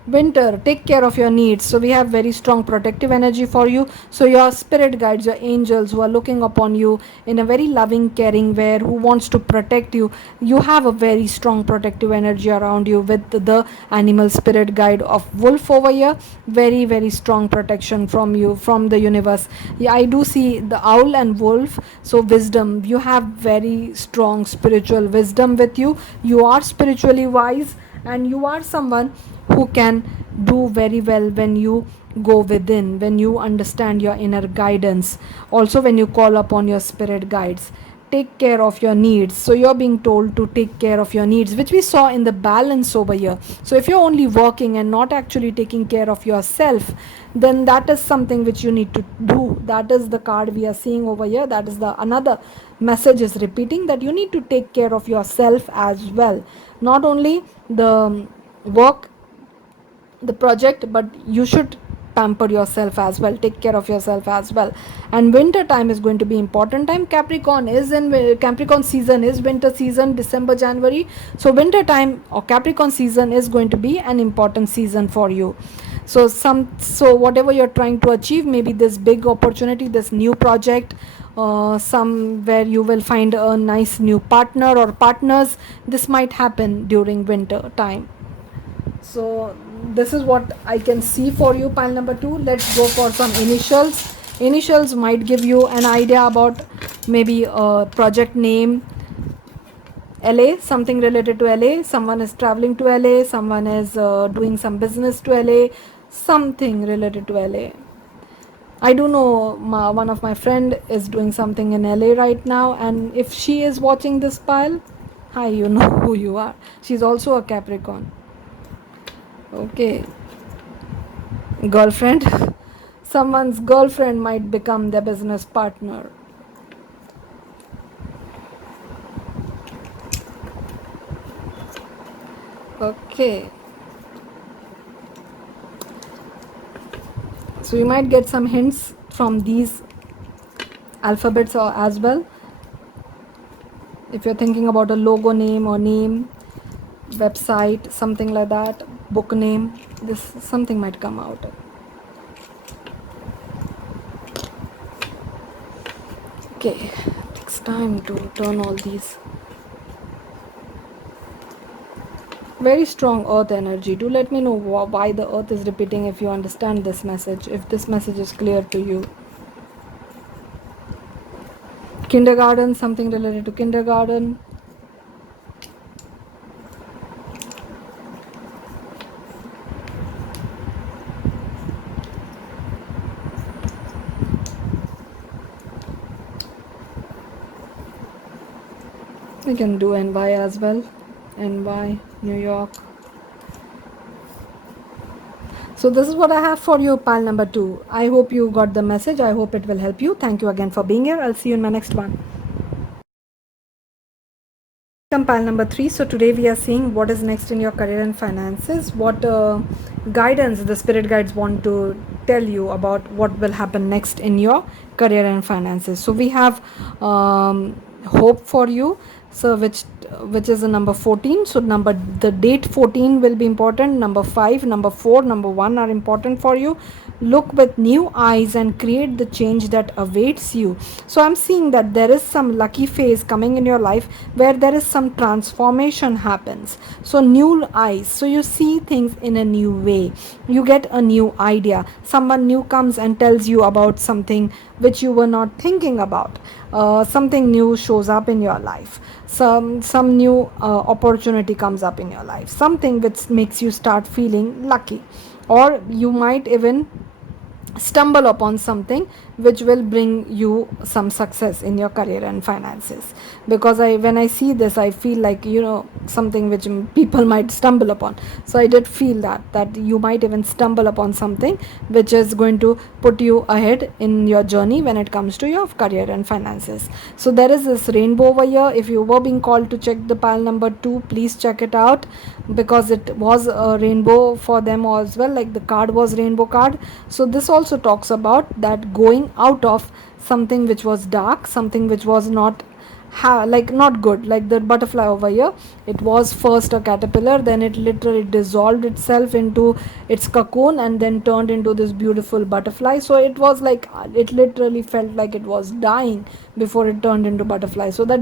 Winter, take care of your needs. So we have very strong protective energy for you. So your spirit guides, your angels who are looking upon you in a very loving, caring way, who wants to protect you, you have a very strong protective energy around you with the animal spirit guide of wolf over here. Very strong protection from you, from the universe. Yeah, I do see the owl and wolf. So wisdom, you have very strong spiritual wisdom with you. You are spiritually wise, and you are someone who can do very well when you go within, when you understand your inner guidance, also when you call upon your spirit guides. Take care of your needs. So you're being told to take care of your needs, which we saw in the balance over here. So if you're only working and not actually taking care of yourself, then that is something which you need to do. That is the card we are seeing over here. That is the another message is repeating, that you need to take care of yourself as well. Not only the work, the project, but you should pamper yourself as well, take care of yourself as well. And winter time is going to be important time. Capricorn season is winter season, December, January. So winter time or Capricorn season is going to be an important season for you. So whatever you're trying to achieve, maybe this big opportunity, this new project, somewhere you will find a nice new partner or partners, this might happen during winter time. So this is what I can see for you, pile number 2. Let's go for some initials. Initials might give you an idea about maybe a project name. LA, something related to LA. Someone is traveling to LA. Someone is doing some business to LA. Something related to LA. I do know one of my friend is doing something in LA right now, and if she is watching this pile, hi, you know who you are. She's also a Capricorn. Okay, girlfriend. Someone's girlfriend might become their business partner. Okay, so you might get some hints from these alphabets or as well. If you're thinking about a logo name or name, website, something like that, book name, this something might come out. Okay, it takes time to turn all these. Very strong earth energy. Do let me know why the earth is repeating, if you understand this message, if this message is clear to you. Kindergarten, something related to kindergarten. We can do NY as well. NY, New York. So this is what I have for you, pile number 2. I hope you got the message. I hope it will help you. Thank you again for being here. I'll see you in my next one. Pile number 3. So today we are seeing what is next in your career and finances. What guidance the spirit guides want to tell you about what will happen next in your career and finances. So we have hope for you. So which is the number 14. So the date 14 will be important. Number 5, number 4, number 1 are important for you. Look with new eyes and create the change that awaits you. So I'm seeing that there is some lucky phase coming in your life where there is some transformation happens. So new eyes, so you see things in a new way, you get a new idea, someone new comes and tells you about something which you were not thinking about. Something new shows up in your life, some new opportunity comes up in your life, something which makes you start feeling lucky, or you might even stumble upon something which will bring you some success in your career and finances. Because when I see this, I feel like, something which people might stumble upon. So I did feel that you might even stumble upon something which is going to put you ahead in your journey when it comes to your career and finances. So there is this rainbow over here. If you were being called to check the pile number 2, please check it out, because it was a rainbow for them as well, like the card was rainbow card. So this also talks about that going out of something which was dark, something which was not not good, like the butterfly over here. It was first a caterpillar, then it literally dissolved itself into its cocoon and then turned into this beautiful butterfly. So it was like, it literally felt like it was dying before it turned into butterfly. So the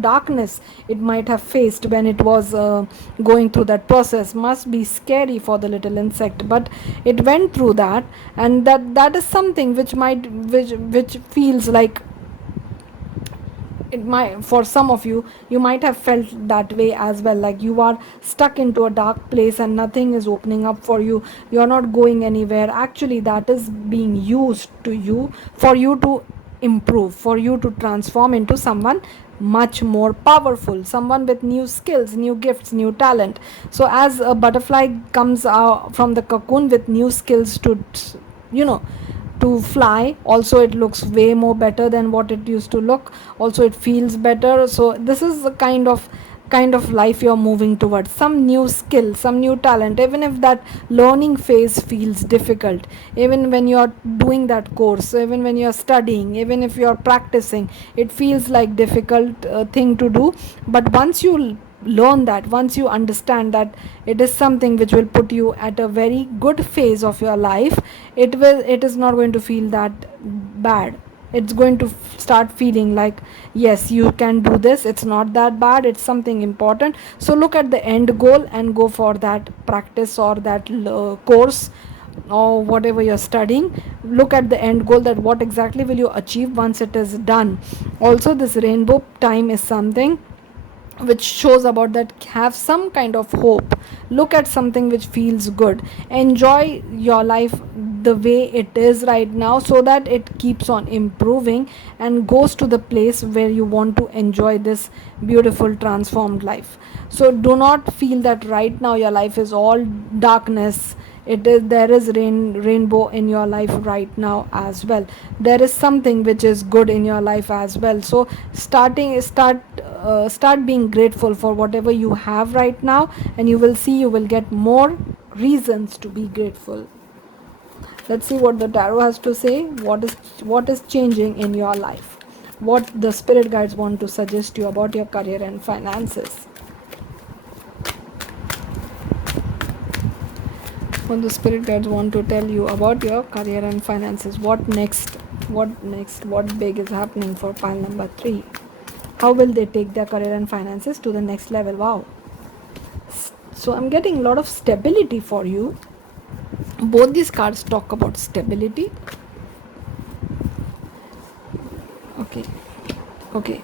darkness it might have faced when it was going through that process must be scary for the little insect, but it went through that, and that is something which feels like it might, for some of you, you might have felt that way as well, like you are stuck into a dark place and nothing is opening up for you, you're not going anywhere. Actually, that is being used to you for you to improve, for you to transform into someone much more powerful, someone with new skills, new gifts, new talent. So as a butterfly comes from the cocoon with new skills to, you know, to fly, also it looks way more better than what it used to look, also it feels better. So this is the kind of life you're moving towards, some new skill, some new talent, even if that learning phase feels difficult, even when you're doing that course, even when you're studying, even if you're practicing, it feels like difficult thing to do. But once you learn that, once you understand that it is something which will put you at a very good phase of your life, it is not going to feel that bad. It's going to start feeling like, yes, you can do this, it's not that bad, it's something important. So look at the end goal and go for that practice or that course or whatever you're studying. Look at the end goal, that what exactly will you achieve once it is done. Also, this rainbow time is something which shows about that, have some kind of hope, look at something which feels good, enjoy your life the way it is right now, so that it keeps on improving and goes to the place where you want to enjoy this beautiful transformed life. So do not feel that right now your life is all darkness. It is, there is rainbow in your life right now as well, there is something which is good in your life as well. So start being grateful for whatever you have right now, and you will see you will get more reasons to be grateful. Let's see what the tarot has to say. What is changing in your life, what the spirit guides want to suggest you about your career and finances. What the spirit guides want to tell you about your career and finances. What big is happening for pile number 3? How will they take their career and finances to the next level? Wow. So I'm getting a lot of stability for you. Both these cards talk about stability. Okay,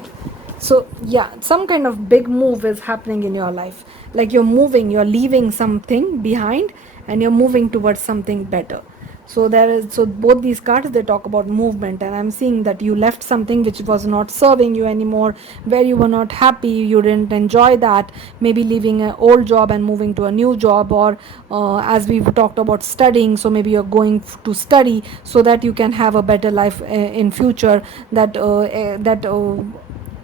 so yeah, some kind of big move is happening in your life, like you're leaving something behind and you're moving towards something better. So both these cards, they talk about movement, and I'm seeing that you left something which was not serving you anymore, where you were not happy, you didn't enjoy that, maybe leaving an old job and moving to a new job, or as we've talked about studying, so maybe you're going to study so that you can have a better life in future, that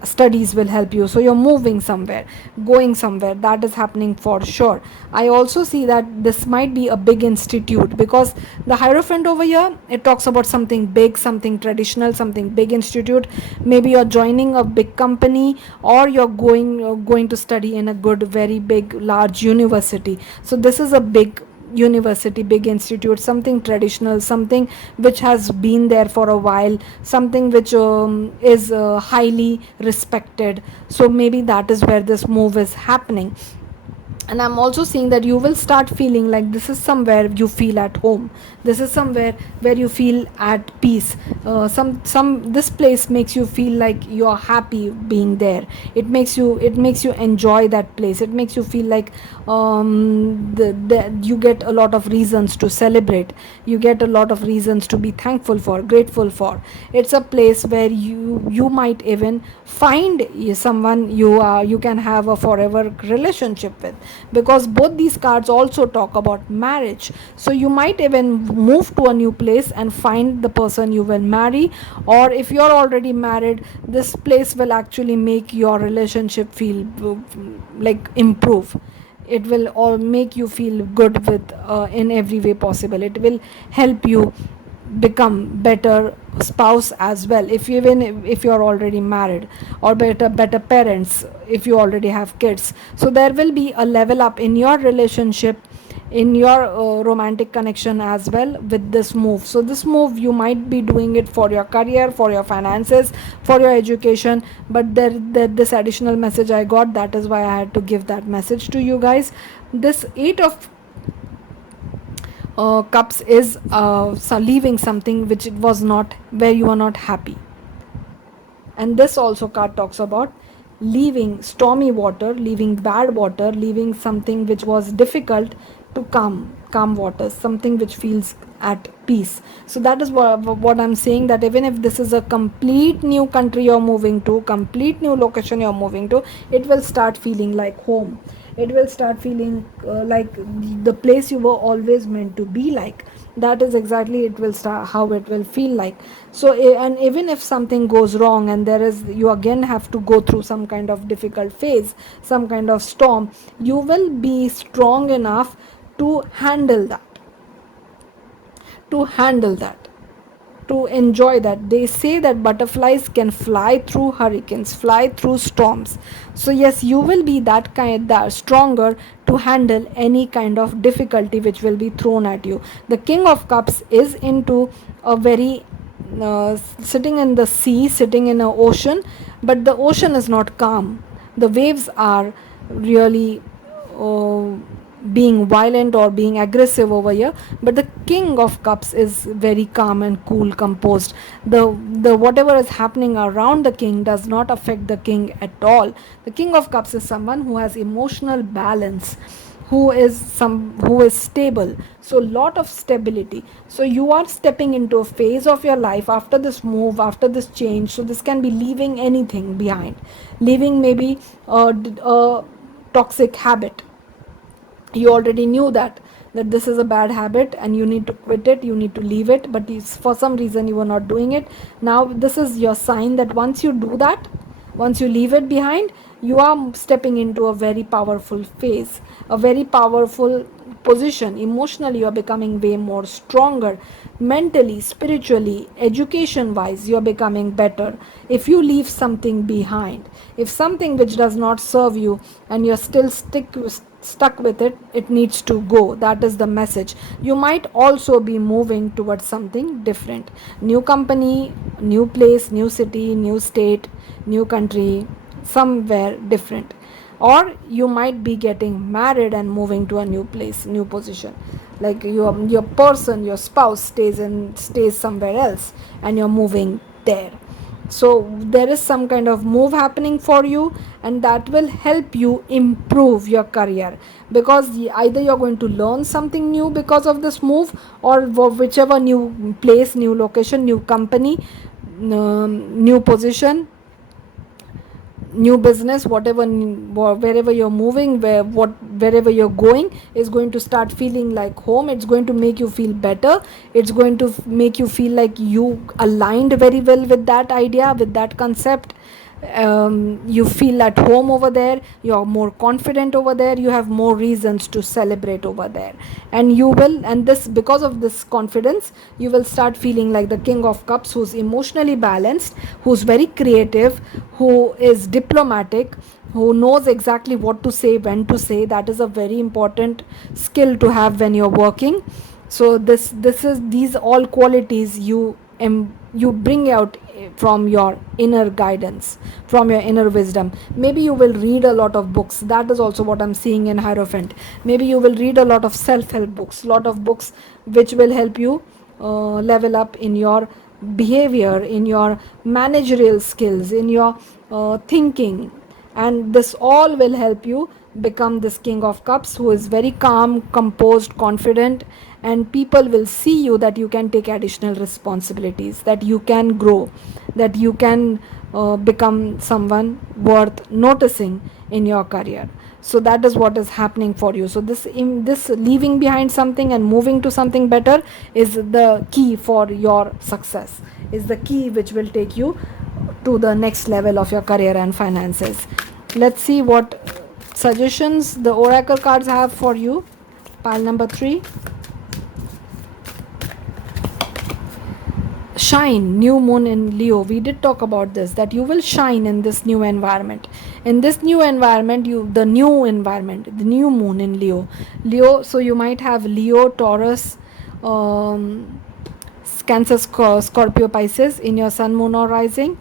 studies will help you. So you're moving somewhere, going somewhere, that is happening for sure. I also see that this might be a big institute, because the hierophant over here, it talks about something big, something traditional, something big institute. Maybe you're joining a big company, or you're going to study in a good, very big, large university. So this is a big university, big institute, something traditional, something which has been there for a while, something which is highly respected. So maybe that is where this move is happening. And I'm also seeing that you will start feeling like this is somewhere you feel at home, this is somewhere where you feel at peace. Some This place makes you feel like you're happy being there. It makes you enjoy that place. It makes you feel like you get a lot of reasons to celebrate, you get a lot of reasons to be thankful for, grateful for. It's a place where you might even find someone you can have a forever relationship with, because both these cards also talk about marriage. So you might even move to a new place and find the person you will marry, or if you're already married, this place will actually make your relationship feel like improve. It will all make you feel good with in every way possible. It will help you become better spouse as well, if you're already married, or better parents if you already have kids. So there will be a level up in your relationship, in your romantic connection as well with this move. So this move, you might be doing it for your career, for your finances, for your education, but this additional message I got, that is why I had to give that message to you guys. This 8 of cups is leaving something which it was not, where you are not happy. And this also card talks about leaving stormy water, leaving bad water, leaving something which was difficult to calm waters, something which feels at peace. So that is what I'm saying, that even if this is a complete new country you're moving to, complete new location you're moving to, it will start feeling like home. It will start feeling like the place you were always meant to be like. That is exactly it will start how it will feel like. So and even if something goes wrong and there is, you again have to go through some kind of difficult phase, some kind of storm, you will be strong enough to handle that, to handle that, to enjoy that. They say that butterflies can fly through hurricanes, fly through storms. So yes, you will be that stronger to handle any kind of difficulty which will be thrown at you. The King of Cups is into a very sitting in the sea, sitting in an ocean, but the ocean is not calm. The waves are really uh, being violent or being aggressive over here, but the King of Cups is very calm and cool, composed. The whatever is happening around the king does not affect the king at all. The King of Cups is someone who has emotional balance, who is stable. So lot of stability. So you are stepping into a phase of your life after this move, after this change. So this can be leaving anything behind, leaving maybe a toxic habit. You already knew that this is a bad habit and you need to quit it, you need to leave it, but for some reason you were not doing it. Now this is your sign that once you do that, once you leave it behind, you are stepping into a very powerful phase, a very powerful position. Emotionally you are becoming way more stronger, mentally, spiritually, education wise you are becoming better. If you leave something behind, if something which does not serve you and you're still stuck with it, it needs to go. That is the message. You might also be moving towards something different, new company, new place, new city, new state, new country, somewhere different. Or you might be getting married and moving to a new place, new position, like your person, your spouse stays somewhere else and you're moving there. So there is some kind of move happening for you, and that will help you improve your career, because either you're going to learn something new because of this move, or whichever new place, new location, new company, new position, new business, whatever, wherever you're moving, wherever you're going is going to start feeling like home. It's going to make you feel better. It's going to make you feel like you aligned very well with that idea, with that concept. You feel at home over there, you're more confident over there, you have more reasons to celebrate over there. And you will, and this, because of this confidence, you will start feeling like the King of Cups, who's emotionally balanced, who's very creative, who is diplomatic, who knows exactly what to say, when to say. That is a very important skill to have when you're working. So this is, these all qualities you bring out from your inner guidance, from your inner wisdom. Maybe you will read a lot of books. That is also what I'm seeing in Hierophant. Maybe you will read a lot of self-help books, lot of books which will help you level up in your behavior, in your managerial skills, in your thinking. And this all will help you become this King of Cups, who is very calm, composed, confident, and people will see you that you can take additional responsibilities, that you can grow, that you can become someone worth noticing in your career. So that is what is happening for you. So this leaving behind something and moving to something better is the key for your success, is the key which will take you to the next level of your career and finances. Let's see what suggestions the oracle cards have for you. Pile number 3. Shine, new moon in Leo. We did talk about this, that you will shine in this new environment. In this new environment, the new moon in Leo. So you might have Leo, Taurus, Cancer, Scorpio, Pisces in your sun, moon, or rising.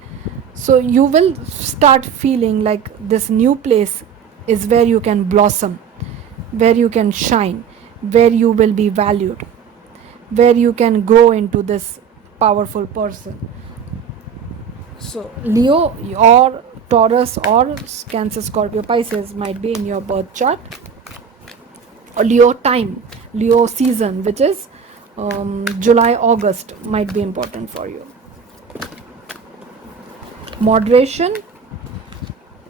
So you will start feeling like this new place is where you can blossom, where you can shine, where you will be valued, where you can grow into this powerful person. So Leo or Taurus or Cancer, Scorpio, Pisces might be in your birth chart. Or Leo time, Leo season, which is July, August, might be important for you. Moderation.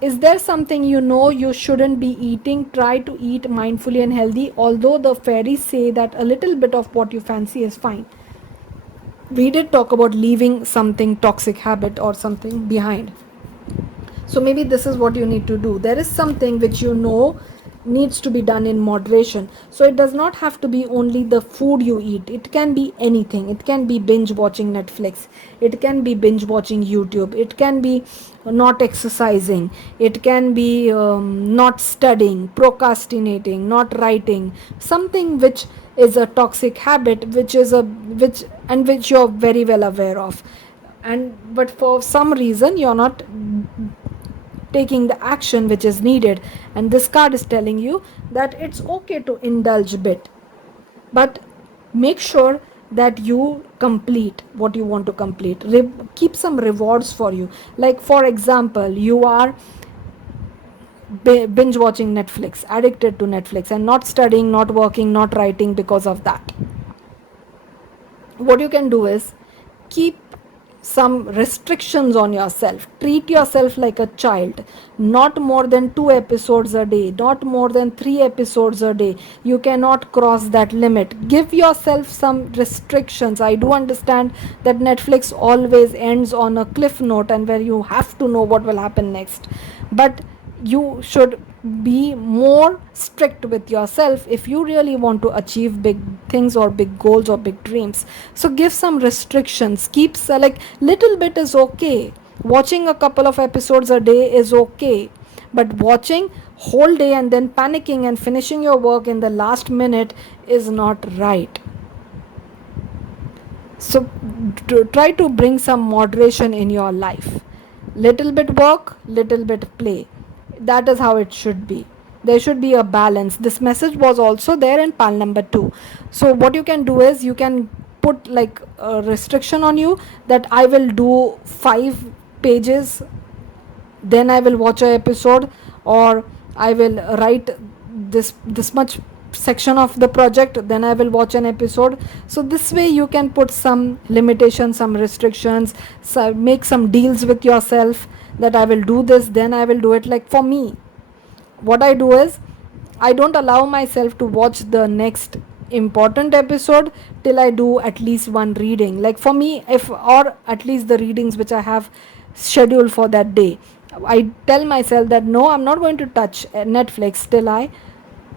Is there something you know you shouldn't be eating? Try to eat mindfully and healthy, although the fairies say that a little bit of what you fancy is fine. We did talk about leaving something toxic habit or something behind. So maybe this is what you need to do. There is something which you know needs to be done in moderation. So it does not have to be only the food you eat. It can be anything. It can be binge watching Netflix. It can be binge watching YouTube. It can be not exercising. It can be not studying, procrastinating, not writing. Something which is a toxic habit, which you're very well aware of, and but for some reason you're not taking the action which is needed, and this card is telling you that it's okay to indulge a bit, but make sure that you complete what you want to complete. Keep some rewards for you, like for example, you are binge watching Netflix, addicted to Netflix, and not studying, not working, not writing because of that. What you can do is keep some restrictions on yourself. Treat yourself like a child. Not more than 2 episodes a day, not more than 3 episodes a day. You cannot cross that limit. Give yourself some restrictions. I do understand that Netflix always ends on a cliff note and where you have to know what will happen next, but you should be more strict with yourself if you really want to achieve big things or big goals or big dreams. So give some restrictions. Keep like little bit is okay. Watching a couple of episodes a day is okay, but watching whole day and then panicking and finishing your work in the last minute is not right. So try to bring some moderation in your life. Little bit work, little bit play. That is how it should be. There should be a balance. This message was also there in pal number 2. So what you can do is you can put like a restriction on you that I will do 5 pages, then I will watch a episode, or I will write this much section of the project, then I will watch an episode. So this way you can put some limitations, some restrictions, so make some deals with yourself that I will do this, then I will do it. Like for me, what I do is I don't allow myself to watch the next important episode till I do at least one reading. Like for me, if or at least the readings which I have scheduled for that day, I tell myself that no, I'm not going to touch Netflix till I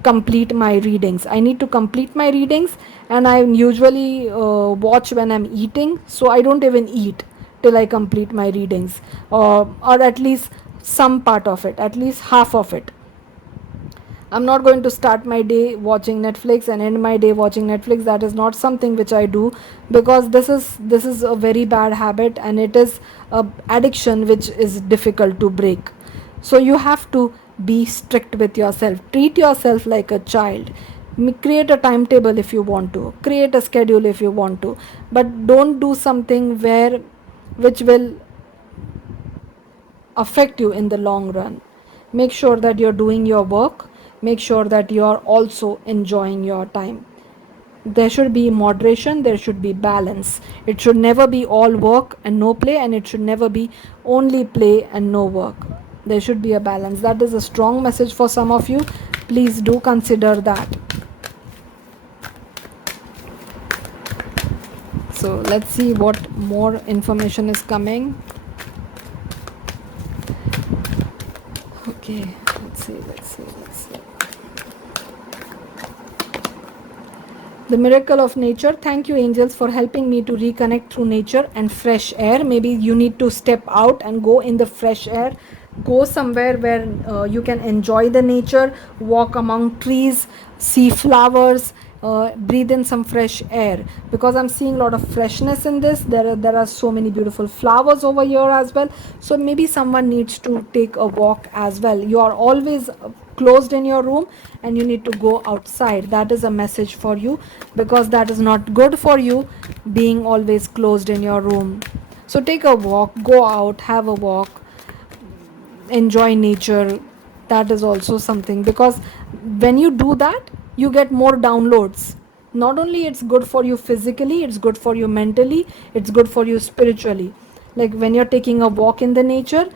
complete my readings. I need to complete my readings, and I usually watch when I'm eating, so I don't even eat till I complete my readings, or at least some part of it, at least half of it. I'm not going to start my day watching Netflix and end my day watching Netflix. That is not something which I do, because this is a very bad habit, and it is a addiction which is difficult to break. So you have to be strict with yourself. Treat yourself like a child. Create a timetable if you want to. Create a schedule if you want to. But don't do something which will affect you in the long run. Make sure that you're doing your work. Make sure that you're also enjoying your time. There should be moderation, there should be balance. It should never be all work and no play, and it should never be only play and no work. There should be a balance. That is a strong message for some of you. Please do consider that. So let's see what more information is coming. Okay, let's see. The miracle of nature. Thank you, angels, for helping me to reconnect through nature and fresh air. Maybe you need to step out and go in the fresh air. Go somewhere where you can enjoy the nature, walk among trees, see flowers, breathe in some fresh air, because I'm seeing a lot of freshness in this. There are so many beautiful flowers over here as well. So maybe someone needs to take a walk as well. You are always closed in your room and you need to go outside. That is a message for you, because that is not good for you, being always closed in your room. So take a walk, go out, have a walk, enjoy nature. That is also something, because when you do that, you get more downloads. Not only it's good for you physically, it's good for you mentally, it's good for you spiritually. Like when you're taking a walk in the nature,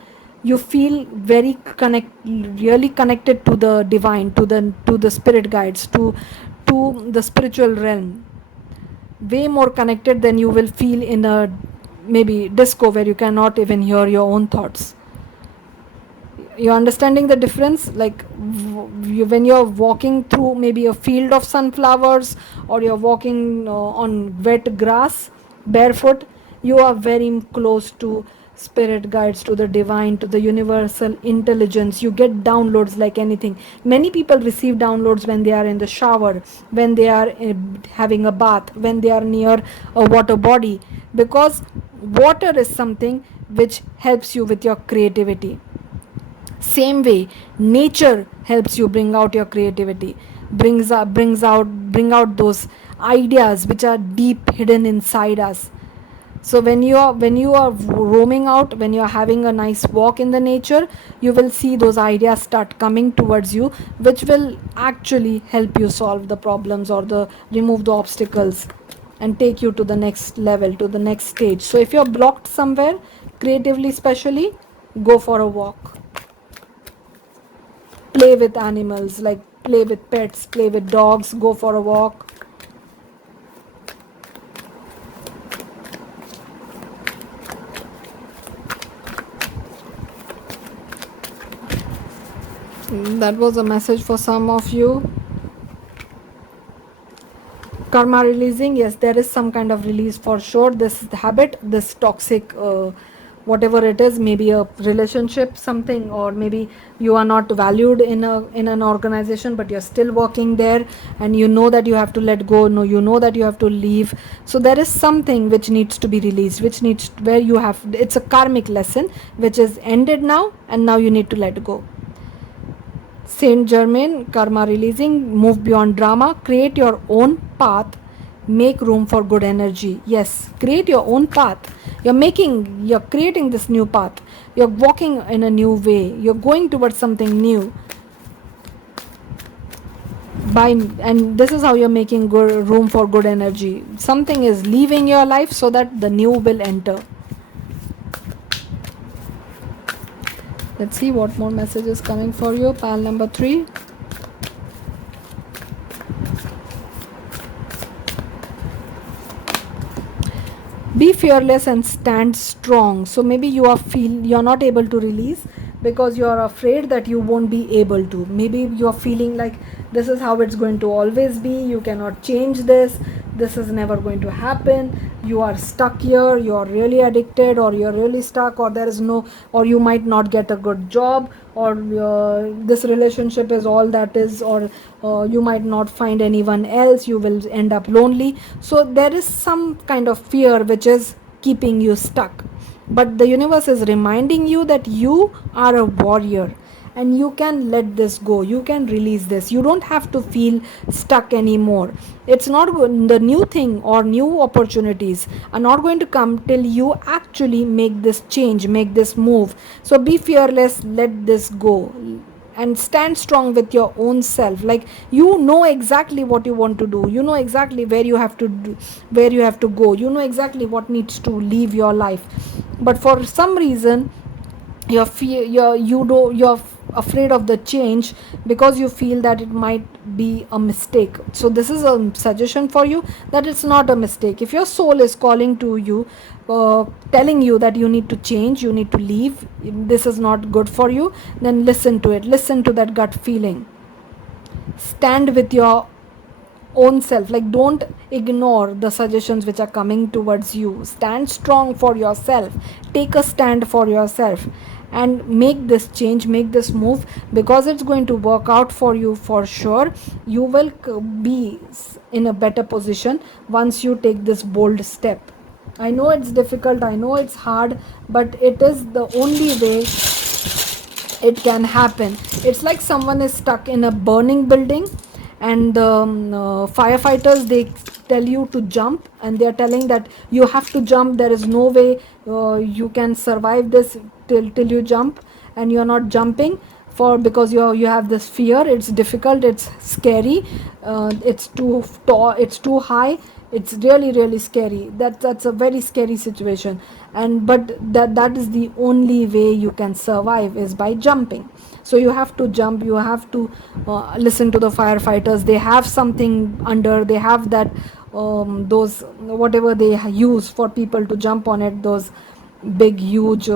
you feel very really connected to the divine, to the spirit guides, to the spiritual realm, way more connected than you will feel in a maybe disco where you cannot even hear your own thoughts. You're understanding the difference? Like when you're walking through maybe a field of sunflowers, or you're walking on wet grass barefoot, you are very close to spirit guides, to the divine, to the universal intelligence. You get downloads like anything. Many people receive downloads when they are in the shower, when they are having a bath, when they are near a water body, because water is something which helps you with your creativity. Same way, nature helps you bring out your creativity, bring out those ideas which are deep hidden inside us. So when you are roaming out, when you are having a nice walk in the nature, you will see those ideas start coming towards you, which will actually help you solve the problems, or the remove the obstacles, and take you to the next level, to the next stage. So if you're blocked somewhere creatively, especially, go for a walk. Play with animals, like play with pets, play with dogs, go for a walk. That was a message for some of you. Karma releasing, yes, there is some kind of release for sure. This habit, this toxic whatever it is, maybe a relationship, something, or maybe you are not valued in an organization, but you're still working there, and you know that you have to let go, no, you know that you have to leave. So there is something which needs to be released, which needs, where you have, it's a karmic lesson which is ended now, and now you need to let go. Saint Germain, karma releasing, move beyond drama, create your own path, make room for good energy. Yes, create your own path. You're creating this new path. You're walking in a new way. You're going towards something new. And this is how you're making good room for good energy. Something is leaving your life so that the new will enter. Let's see what more message is coming for you. Pile number 3. Be fearless and stand strong. So maybe you're not able to release because you are afraid that you won't be able to. Maybe you're feeling like this is how it's going to always be, you cannot change this is never going to happen, you are stuck here, you're really addicted, or you're really stuck, or there is no, or you might not get a good job, or this relationship is all that is, or you might not find anyone else, you will end up lonely. So there is some kind of fear which is keeping you stuck, but the universe is reminding you that you are a warrior, and you can let this go, you can release this, you don't have to feel stuck anymore. It's not the new thing, or new opportunities are not going to come till you actually make this change, make this move. So be fearless, let this go, and stand strong with your own self. Like, you know exactly what you want to do, you know exactly where you have to do, where you have to go, you know exactly what needs to leave your life. But for some reason you're afraid of the change, because you feel that it might be a mistake. So this is a suggestion for you, that it's not a mistake. If your soul is calling to you, telling you that you need to change, you need to leave, this is not good for you, then listen to it, listen to that gut feeling. Stand with your own self. Like, don't ignore the suggestions which are coming towards you. Stand strong for yourself, take a stand for yourself, and make this change, make this move, because it's going to work out for you for sure. You will be in a better position once you take this bold step. I know it's difficult, I know it's hard, but it is the only way it can happen. It's like someone is stuck in a burning building, and the firefighters, they tell you to jump, and they are telling that you have to jump, there is no way you can survive this till you jump, and you are not jumping for because you have this fear, it's difficult, it's scary, it's too tall, it's too high, it's really really scary, that's a very scary situation. And but that is the only way you can survive, is by jumping. So you have to jump, you have to listen to the firefighters, they have something under, they have that those whatever they use for people to jump on it, those big huge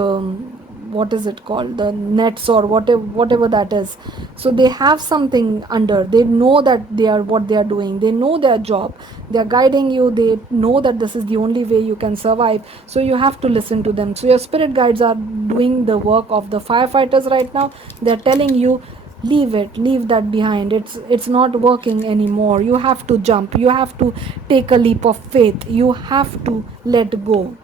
what is it called, the nets or whatever that is. So they have something under, they know that they are what they are doing, they know their job, they are guiding you, they know that this is the only way you can survive. So you have to listen to them. So your spirit guides are doing the work of the firefighters right now. They are telling you, leave it, leave that behind, it's not working anymore, you have to jump, you have to take a leap of faith, you have to let go.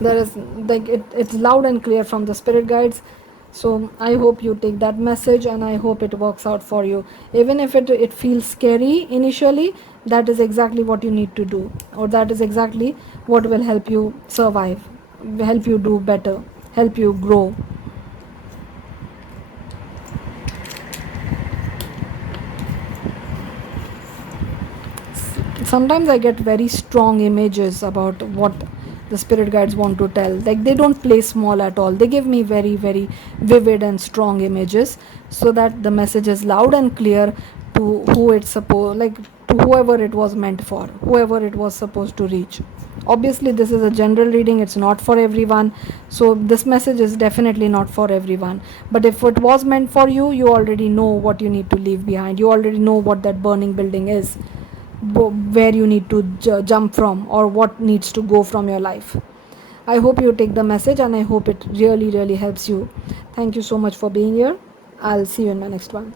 There is like it's loud and clear from the spirit guides. So I hope you take that message, and I hope it works out for you. Even if it feels scary initially, that is exactly what you need to do, or that is exactly what will help you survive, help you do better, help you grow. Sometimes I get very strong images about what the spirit guides want to tell. Like, they don't play small at all, they give me very very vivid and strong images, so that the message is loud and clear to who it's supposed, like to whoever it was meant for, whoever it was supposed to reach. Obviously this is a general reading, it's not for everyone, so this message is definitely not for everyone. But if it was meant for you, you already know what you need to leave behind, you already know what that burning building is, where you need to jump from, or what needs to go from your life. I hope you take the message, and I hope it really really helps you. Thank you so much for being here. I'll see you in my next one.